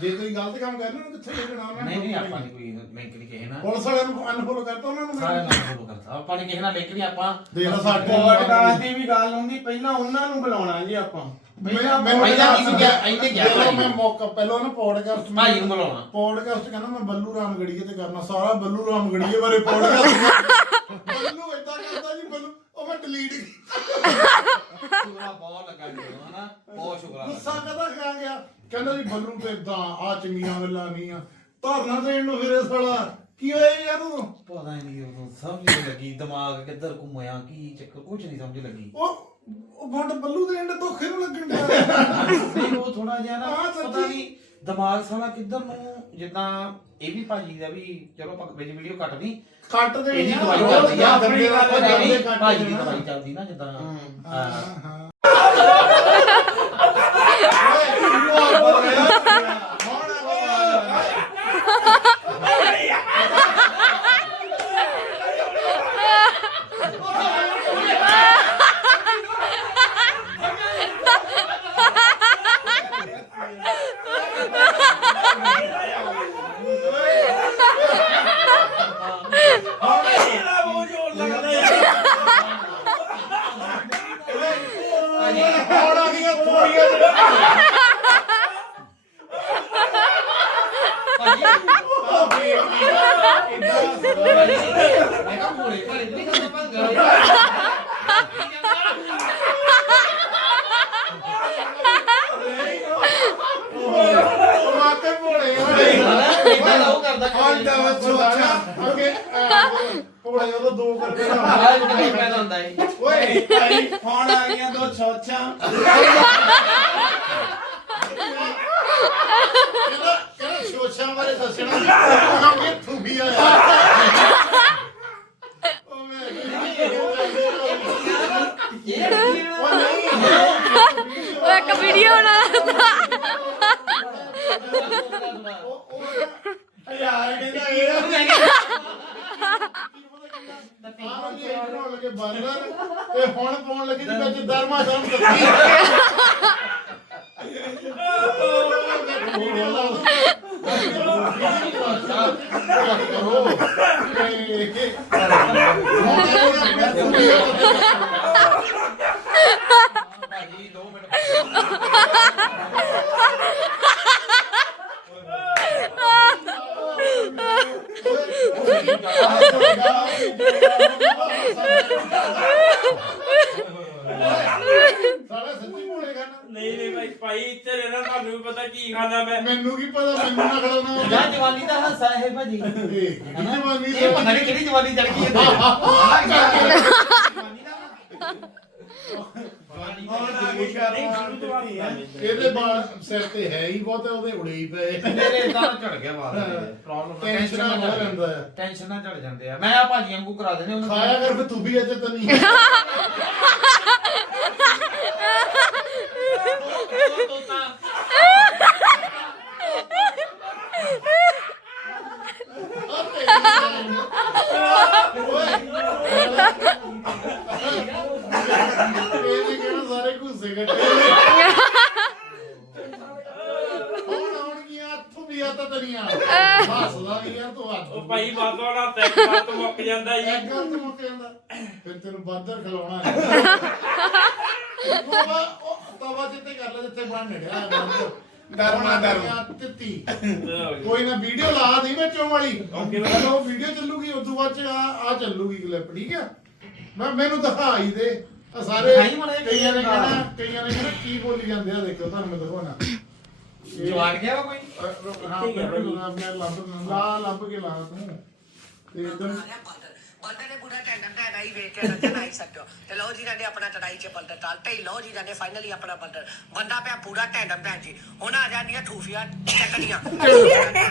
D: ਜੇ ਕੋਈ ਗਲਤ ਕੰਮ ਕਰਨਾ ਉਹਨੂੰ ਕਿੱਥੇ ਲੱਗਣਾ ਉਹਨਾਂ
C: ਨਹੀਂ ਨਹੀਂ ਆਪਾਂ ਨੇ ਕੋਈ ਲਿੰਕ ਨਹੀਂ ਕਿਸੇ ਨਾਲ।
D: ਪੁਲਿਸ ਵਾਲਿਆਂ ਨੂੰ ਅਨਫੋਲੋ ਕਰਤਾ ਉਹਨਾਂ ਨੂੰ?
C: ਸਾਰੇ ਨਾਲ ਫੋਲੋ ਕਰਦਾ ਆਪਾਂ ਨੇ ਕਿਸੇ ਨਾਲ ਲਿੰਕ ਨਹੀਂ ਆਪਾਂ
D: ਦੇਖ ਲਾ ਸਾਡੇ
B: ਪੋਡਕਾਸਟ ਦੀ ਵੀ ਗੱਲ ਹੁੰਦੀ ਪਹਿਲਾਂ ਉਹਨਾਂ ਨੂੰ ਬੁਲਾਉਣਾ ਜੀ ਆਪਾਂ। ਪਹਿਲਾਂ
C: ਪਹਿਲਾਂ ਕੀ ਗਿਆ ਇਹਨੇ ਗਿਆ ਭਾਈ
D: ਮੈਂ ਮੌਕਾ ਪਹਿਲਾਂ ਨਾ ਪੋਡਕਾਸਟ
C: ਭਾਈ ਨੂੰ ਬੁਲਾਉਣਾ।
D: ਪੋਡਕਾਸਟ ਕਹਿੰਦਾ ਮੈਂ ਬੱਲੂ ਰਾਮਗੜੀਏ ਤੇ ਕਰਨਾ ਸਾਰਾ ਬੱਲੂ ਰਾਮਗੜੀਏ ਬਾਰੇ ਪੋਡਕਾਸਟ ਬੱਲੂ ਇਦਾਂ ਕਰਦਾ ਜੀ ਬੱਲੂ ਉਹ ਮੈਂ ਡਿਲੀਟ
C: ਸ਼ੁਕਰਾ ਬਹੁਤ ਲੱਗਾ ਜੀ ਹਨਾ? ਬਹੁਤ ਸ਼ੁਕਰਾ
D: ਗੁੱਸਾ ਕਦਾ ਖਾ ਗਿਆ? ਕਹਿੰਦਾ ਜੀ ਬੱਲੂ ਤੇ ਇਦਾਂ ਆ ਚੰਗੀਆਂ ਗੱਲਾਂ ਨਹੀਂ ਆ ਧਰਨਾ ਦੇਣ ਨੂੰ ਫਿਰੇ ਸਾਲਾ। ਕੀ ਹੋਇਆ ਯਾਰ ਤੂੰ
C: ਪਤਾ ਹੀ ਨਹੀਂ ਉਦੋਂ ਸਮਝ ਨਹੀਂ ਲੱਗੀ। ਦਿਮਾਗ ਕਿੱਧਰ ਘੁੰਮਿਆ ਕੀ ਚੱਕਰ ਕੁਝ ਨਹੀਂ ਸਮਝ ਲੱਗੀ।
D: ਉਹ ਉਹ ਵੰਡ ਬੱਲੂ ਦੇ ਐਂਡ ਧੋਖੇ ਨੂੰ ਲੱਗਣ ਡਿਆ।
C: ਨਹੀਂ ਉਹ ਥੋੜਾ ਜਿਹਾ ਨਾ
D: ਹਾਂ, ਸੱਚੀ।
C: ਪਤਾ ਨਹੀਂ ਦਿਮਾਗ ਸਾਲਾ ਕਿੱਧਰ ਨੂੰ ਜਿੱਦਾਂ ਇਹ ਵੀ ਭਾਜੀ ਦਾ ਵੀ ਚਲੋ ਆਪਾਂ ਵਿੱਚ ਵੀਡੀਓ ਕੱਟ ਨਹੀਂ
D: ਕੱਟ ਦੇ
C: ਇਹਦੀ ਦਵਾਈ ਚੱਲਦੀ ਆ
D: ਦੰਦੇ ਦਾ
C: ਨਹੀਂ, ਭਾਜੀ ਦੀ। ਦਵਾਈ ਚੱਲਦੀ ਨਾ ਜਿੱਦਾਂ
D: ਹਾਂ
C: ਹਾਂ।
D: ਹਾਂ
C: ਮੈਂ ਕਿਹਾ ਭੋਲੇ ਭਾਲੇ ਤੇ ਨਹੀਂ ਕਰਦਾ ਭੰਗਾ
D: ਉਹ ਵਾਕਈ ਭੋਲੇ ਆ
C: ਇਦਾਂ ਦਾ ਉਹ ਕਰਦਾ
B: ਹੁਣ ਤਾਂ ਬਸ
D: ਅੱਗੇ ਅਹ, ਭੋਲੇ ਉਦੋਂ ਦੋ ਕਰਦੇ ਨਾ
C: ਆਹ ਕਿੰਨੇ ਪੈਦਾ ਹੁੰਦਾ ਹੈ
B: ਓਏ ਭਾਈ ਫੋਨ ਆ ਗਿਆ ਦੋ ਛੋਛਾਂ
D: ਕਹਿੰਦਾ ਕਹਿੰਦਾ ਸ਼ੋਸ਼ਾਂ ਬਾਰੇ ਦੱਸਣਾ ਕਿਉਂਕਿ ਥੂਬੀ ਆਇਆ ਉਹ ਮੈਂ ਉਹ ਨਹੀਂ
A: ਉਹ ਇੱਕ ਵੀਡੀਓ ਬਣਾ
D: ਉਹ ਉਹ
B: ਯਾਰ ਕਹਿੰਦਾ ਇਹ
D: ਆਹ ਜੀ ਬਣਾਉਣ ਲੱਗੇ ਬਾਰਡਰ ਤੇ ਹੁਣ ਪਾਉਣ ਲੱਗੇ ਜੀ ਵਿੱਚ ਦਰਮਾ ਸ਼ਰਮ ਕੱਤੀ ਵੀਡੀਓ ਲਾ ਦੋ
C: ਭਾਜੀ 2 ਮਿੰਟ
D: ਸਾਲਾ ਸੱਚੀ ਭੋਲੇ ਖਾਨਾ
E: ਨਹੀਂ ਨਹੀਂ ਭਾਈ ਭਾਈ ਇੱਥੇ ਰਹਿਣਾ ਤੁਹਾਨੂੰ ਵੀ ਪਤਾ ਕੀ ਖਾਂਦਾ ਮੈਂ
D: ਮੈਨੂੰ ਕੀ ਪਤਾ ਮੈਨੂੰ ਨਾ ਖੜਾਉਣਾ
C: ਜਾਂ ਜਵਾਨੀ ਦਾ ਹਾਸਾ ਹੈ ਭਾਜੀ।
D: ਜਵਾਨੀ
C: ਇਹ ਪਤਾ ਨਹੀਂ ਕਿਹੜੀ ਜਵਾਨੀ ਚੜ ਗਈ
B: ਆ ਗਈ ਕਰ
D: ਇਹਦੇ ਬਾਲ ਸਿਰ ਤੇ ਹੈ ਹੀ ਬਹੁਤ ਉਹਦੇ ਉੜੇ ਹੀ ਪਏ।
C: ਮੇਰੇ ਇਦਾਂ ਝੜ ਗਿਆ ਬਾਹਰ ਪ੍ਰੋਬਲਮ
D: ਟੈਨਸ਼ਨ ਨਾ ਹੋ ਜਾਂਦਾ ਹੈ
C: ਟੈਨਸ਼ਨ ਨਾਲ ਝੜ ਜਾਂਦੇ ਆ। ਮੈਂ ਆ ਭਾਜੀ ਵਾਂਗੂ ਕਰਾ ਦੇਣੇ ਉਹਨੂੰ।
D: ਖਾਇਆ ਕਰ ਫਿਰ ਤੂੰ ਵੀ ਅਜੇ ਤਾਂ ਨਹੀਂ। ਇਹਨੇ ਕਿਹੜਾ ਸਾਰੇ ਘੁੱਸੇ ਕੱਟੇ ਹੁਣ ਆਉਣਗੀਆਂ ਹੱਥੋਂ ਵੀ ਆ ਤਾਂ ਤਨੀਆਂ ਹੱਸਦਾ ਨਹੀਂ ਯਾਰ ਤੂੰ ਹੱਥ
E: ਉਹ ਭਾਈ ਬਾਤੋਂ ਨਾ ਤੈਕ ਬਾਤ ਮੁੱਕ ਜਾਂਦਾ ਜੀ।
D: ਇੱਕ ਗੱਲ ਤੇ ਮੁੱਕ ਜਾਂਦਾ ਫਿਰ ਤੈਨੂੰ ਬਾਦਰ ਖਿਲਾਉਣਾ ਹੈ ਉਹ ਵਾ- ਉਹ ਤਵਾ ਜਿੱਤੇ ਕਰ ਲੈ ਜਿੱਥੇ ਬਣ ਨੜਿਆ
B: ਦਰਮਾ ਦਰਮ।
D: ਤਿੱਤੀ। ਕੋਈ ਨਾ ਵੀਡੀਓ ਲਾ ਦੀ ਵਿੱਚੋਂ ਵਾਲੀ। ਉਹ ਵੀਡੀਓ ਚੱਲੂਗੀ ਉਦੋਂ ਬਾਅਦ ਚ ਆ ਆ ਚੱਲੂਗੀ ਕਲਿੱਪ ਠੀਕ ਹੈ ਮੈਂ ਮੈਨੂੰ ਦਿਖਾਈ ਦੇ। ਆ ਸਾਰੇ
C: ਦਿਖਾਈ ਮਾੜਾ ਜਿਹਾ
D: ਕਈਆਂ ਨੇ ਕਹਿਣਾ ਕਈਆਂ ਨੇ ਕਹਿਣਾ ਕੀ ਬੋਲੀ ਜਾਂਦੇ ਆ ਦੇਖੋ ਤੁਹਾਨੂੰ ਮੈਂ ਦਿਖਾਉਣਾ।
C: ਜਵਾਨ ਗਿਆ ਵਾ ਕੋਈ?
D: ਅਹ, ਹਾਂ ਮੈਂ ਮੈਂ ਲੱਭ ਲਾ ਲੱਭ ਕੇ ਲਾ ਤੂੰ। ਤੇ ਇਦਾਂ
F: ਬੰਦੇ ਨੇ ਪੂਰਾ ਟੈਂਡਰ ਦਾ ਅਡਾਈ ਵੇਚ ਕੇ ਨੱਚਣ ਆਈ ਸਕਦੇ ਹੋ ਤੇ ਲਓ ਜੀ ਨੇ ਆਪਣਾ ਚੜਾਈ ਚ ਬੰਦਰ ਤਾਲ ਤੇ ਲਓ ਜੀ ਨੇ ਫਾਈਨਲੀ ਆਪਣਾ ਬੰਦਰ ਬੰਦਾ ਪਿਆ ਪੂਰਾ ਟੈਂਡਰ ਭੈਣ ਜੀ। ਹੁਣ ਆ ਜਾਂਦੀਆਂ ਠੂਫੀਆਂ ਚੱਕਣੀਆਂ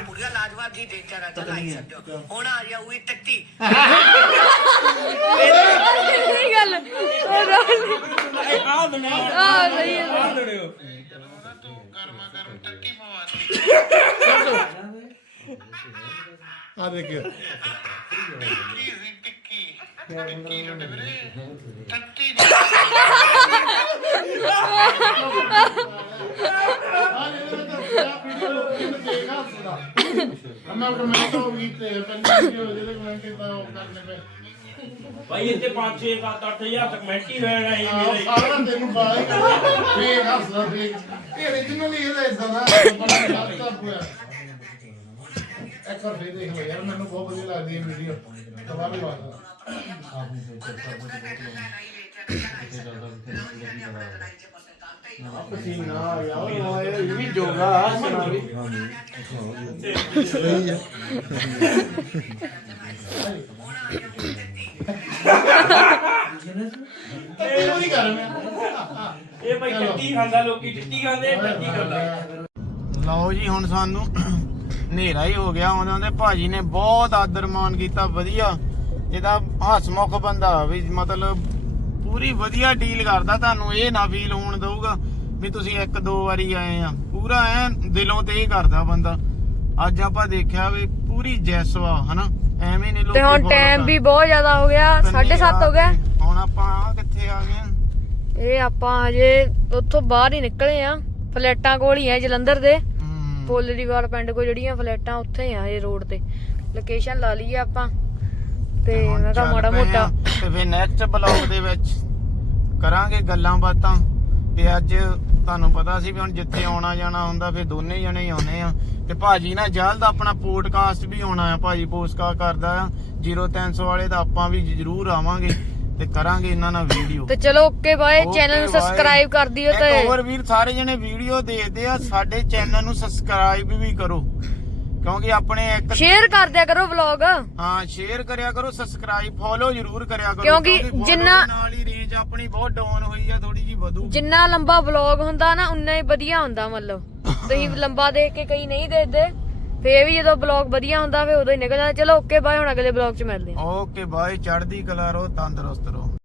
F: ਪੂਰੀਆਂ ਲਾਜਵਾਬ ਜੀ ਦੇਖ ਕੇ ਨੱਚਣ ਆਈ ਸਕਦੇ ਹੋ ਹੁਣ ਆ ਜਾਊਗੀ ਟੱਟੀ
A: ਸਹੀ ਗੱਲ ਉਹ
E: ਆ ਦੁਨੀਆ
A: ਆ ਸਹੀ
E: ਆ ਦੁਨੀਆ
D: ਗਰਮਾ ਗਰਮ ਟੱਟੀ ਪਵਾ ਆ ਦੇਖ ਮੈਂ ਕਮੈਂਟ ਹੋ ਗਈ ਤੇ ਪਹਿਲੀ ਵੀਡੀਓ ਜਿਹਦੇ ਕਮੈਂਟ ਕੀਤਾ ਉਹ ਕਰਨੇ ਪਏ
E: ਭਾਈ ਇੱਥੇ 5 6 7 8000 ਤੱਕ ਮੈਂਟੀ ਰਹਿਣਾ ਹੀ
D: ਆਹ,
E: ਮੇਰੇ
D: ਸਾਰਾ ਦਿਨ ਬਾਈ ਫੇਕ ਹੱਸਦਾ ਫੇਕ ਇਹ originally ਇਹਦਾ ਇਦਾਂ ਦਾ ਬੜਾ ਗਲਤ ਹੋਇਆ ਇੱਕ ਵਾਰ ਫੇਰ ਦੇਖ ਲਓ ਯਾਰ ਮੈਨੂੰ ਬਹੁਤ ਵਧੀਆ ਲੱਗਦੀ ਹੈ ਵੀਡੀਓ ਦੁਬਾਰਾ ਲਵਾ ਲਾ
B: ਪਸੀਨਾ ਆ ਗਿਆ ਉਹ ਇਹ ਵੀ ਜੋਗਾ ਆਸਣਾ ਵੀ।
D: ਇਹ ਵੀ ਕਰਨਾ
E: ਇਹ ਭਾਈ ਟੱਟੀ ਖਾਂਦਾ ਲੋਕੀ ਟੱਟੀ ਖਾਂਦੇ ਇਹ ਟੱਟੀ ਖਾਂਦਾ
B: ਲਓ ਜੀ ਹੁਣ ਸਾਨੂੰ ਹਨੇਰਾ ਹੀ ਹੋ ਗਿਆ ਆਉਂਦੇ ਆਉਂਦੇ ਭਾਜੀ ਨੇ ਬਹੁਤ ਆਦਰ ਮਾਨ ਕੀਤਾ ਵਧੀਆ। ਇਹਦਾ ਹਸਮੁਖ ਬੰਦਾ ਵੀ ਮਤਲਬ ਪੂਰੀ ਵਧੀਆ ਡੀਲ ਕਰਦਾ ਤੁਹਾਨੂੰ ਇਹ ਨਾ ਫੀਲ ਹੋਣ ਦਊਗਾ ਵੀ ਤੁਸੀਂ ਇੱਕ ਦੋ ਵਾਰੀ ਆਏ ਆ। ਪੂਰਾ ਐ ਦਿਲੋਂ ਤੇ ਹੀ ਕਰਦਾ ਬੰਦਾ। ਅੱਜ ਆਪਾਂ ਦੇਖਿਆ ਵੀ ਪੂਰੀ ਜੈਸ ਵਾ ਹਨਾ? ਐਵੇਂ ਨਹੀਂ ਲੋਕੀ
A: ਤੇ ਹੁਣ ਟਾਈਮ ਵੀ ਬਹੁਤ ਜ਼ਿਆਦਾ ਹੋ ਗਿਆ 7:30 ਹੋ ਗਿਆ।
B: ਹੁਣ ਆਪਾਂ ਕਿੱਥੇ ਆ ਗਏ
A: ਇਹ ਆਪਾਂ ਹਜੇ ਉੱਥੋਂ ਬਾਹਰ ਹੀ ਨਿਕਲੇ ਆ। ਫਲੈਟਾਂ ਕੋਲ ਹੀ ਆ ਜਲੰਧਰ ਦੇ। ਪੋਲਰੀਵਾਲ ਪਿੰਡ ਕੋਲ ਜਿਹੜੀਆਂ ਫਲੈਟਾਂ ਉੱਥੇ ਆ ਇਹ ਰੋਡ ਤੇ। ਲੋਕੇਸ਼ਨ ਲਾ ਲਈ ਆ ਆਪਾਂ। ਤੇ
B: ਹੁਣ ਚੱਲ
A: ਮਾੜਾ
B: ਪਏ
A: ਮੋਟਾ
B: ਆ ਤੇ ਫਿਰ ਨੈਕਸਟ ਬਲੌਗ ਦੇ ਵਿੱਚ ਕਰਾਂਗੇ ਗੱਲਾਂ ਬਾਤਾਂ। ਤੇ ਅੱਜ ਤੁਹਾਨੂੰ ਪਤਾ ਸੀ ਵੀ ਹੁਣ ਜਿੱਥੇ ਆਉਣਾ ਜਾਣਾ ਹੁੰਦਾ ਫਿਰ ਦੋਨੇ ਜਣੇ ਹੀ ਆਉਨੇ ਆ। ਤੇ ਭਾਜੀ ਨਾ ਜਲਦ ਆਪਣਾ ਪੋਡਕਾਸਟ ਵੀ ਆਉਣਾ ਆ। ਭਾਜੀ ਪੋਸਟਕਾਸਟ ਕਰਦਾ ਆ। 0300 ਵਾਲੇ ਦਾ ਆਪਾਂ ਵੀ ਜ਼ਰੂਰ ਆਵਾਂਗੇ ਤੇ ਕਰਾਂਗੇ ਇਹਨਾਂ ਨਾਲ ਵੀਡੀਓ
A: ਤੇ ਚਲੋ ਓਕੇ ਬਾਏ। ਚੈਨਲ ਨੂੰ ਸਬਸਕ੍ਰਾਈਬ ਕਰ ਦਿਓ ਤੇ
B: ਹੋਰ ਵੀਰ ਸਾਰੇ ਜਣੇ ਵੀਡੀਓ ਦੇਖਦੇ ਆ। ਸਾਡੇ ਚੈਨਲ ਨੂੰ ਸਬਸਕ੍ਰਾਈਬ ਵੀ ਕਰੋ। ਕਿਉਂਕਿ ਆਪਣੇ ਇੱਕ
A: ਸ਼ੇਅਰ ਕਰ ਦਿਆ ਕਰੋ ਵਲੌਗ
B: ਹਾਂ ਸ਼ੇਅਰ ਕਰਿਆ ਕਰੋ ਸਬਸਕ੍ਰਾਈਬ ਫੋਲੋ ਜਰੂਰ ਕਰਿਆ ਕਰੋ।
A: ਕਿਉਂਕਿ ਜਿੰਨਾ-
B: ਨਾਲ ਹੀ ਰੇਂਜ ਆਪਣੀ ਬਹੁਤ ਡਾਊਨ ਹੋਈ ਆ ਥੋੜੀ ਜੀ ਵਧੂ।
A: ਜਿੰਨਾ ਲੰਬਾ ਵਲੌਗ ਹੁੰਦਾ ਨਾ ਉਨਾ ਹੀ ਵਧੀਆ ਹੁੰਦਾ ਮਤਲਬ। ਤੁਸੀਂ ਲੰਬਾ ਦੇਖ ਕੇ ਕਈ ਨਹੀਂ ਦੇਖਦੇ ਫੇਰ ਵੀ ਜਦੋਂ ਵਲੌਗ ਵਧੀਆ ਹੁੰਦਾ ਫੇ ਉਦੋਂ ਹੀ ਨਿਕਲ ਜਾਂਦਾ। ਚਲੋ ਓਕੇ ਬਾਏ ਹੁਣ ਅਗਲੇ ਵਲੌਗ 'ਚ ਮਿਲਦੇ ਹਾਂ।
B: ਓਕੇ ਬਾਏ ਚੜ੍ਹਦੀ ਕਲਾ ਰਹੋ ਤੰਦਰੁਸਤ ਰਹੋ।